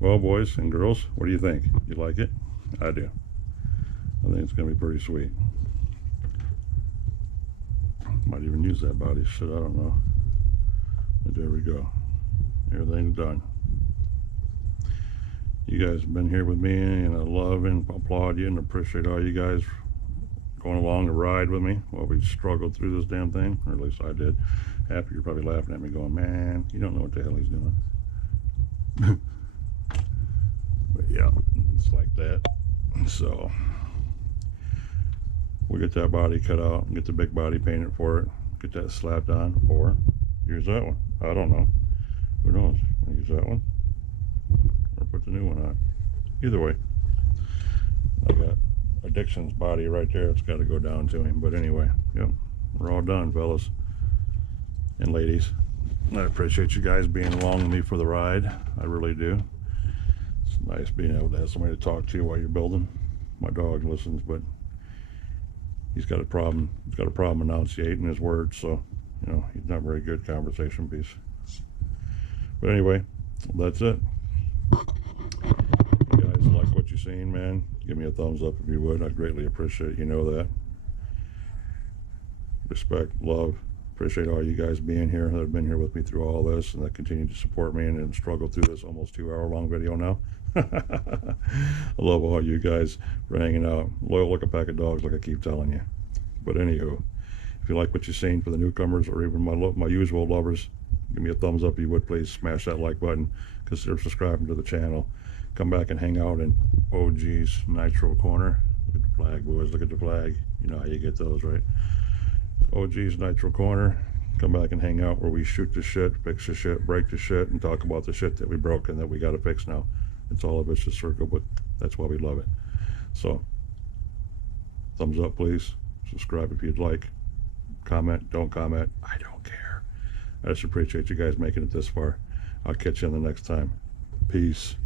Well, boys and girls, what do you think? You like it? I do. I think it's going to be pretty sweet. Might even use that body. Shit, I don't know. But there we go. Everything's done. You guys have been here with me, and I love and applaud you and appreciate all you guys going along the ride with me while we struggled through this damn thing, or at least I did. Half of you are probably laughing at me going, man, you don't know what the hell he's doing. But yeah, it's like that. So we'll get that body cut out and get the big body painted for it, get that slapped on, or use that one. I don't know. Who knows? I'll use that one or put the new one on. Either way, I got Addiction's body right there. It's got to go down to him. But anyway, yep, we're all done, fellas and ladies. I appreciate you guys being along with me for the ride. I really do. It's nice being able to have somebody to talk to while you're building. My dog listens, but he's got a problem. He's got a problem enunciating his words, so you know he's not very good conversation piece. But anyway, that's it. If you guys like what you're seeing, man, give me a thumbs up if you would. I'd greatly appreciate it. You know that. Respect, love, Appreciate all you guys being here that have been here with me through all this and that continue to support me and struggle through this almost 2-hour long video now. I love all you guys for hanging out. Loyal like a pack of dogs, like I keep telling you. But anywho, if you like what you're seeing for the newcomers or even my usual lovers, give me a thumbs up if you would, please. Smash that like button. Consider subscribing to the channel. Come back and hang out in OG's Nitro Corner. Look at the flag, boys. Look at the flag. You know how you get those, right? OG's Nitro Corner. Come back and hang out where we shoot the shit, fix the shit, break the shit, and talk about the shit that we broke and that we got to fix now. It's all a vicious circle, but that's why we love it. So, thumbs up, please. Subscribe if you'd like. Comment, don't comment. I don't care. I just appreciate you guys making it this far. I'll catch you on the next time. Peace.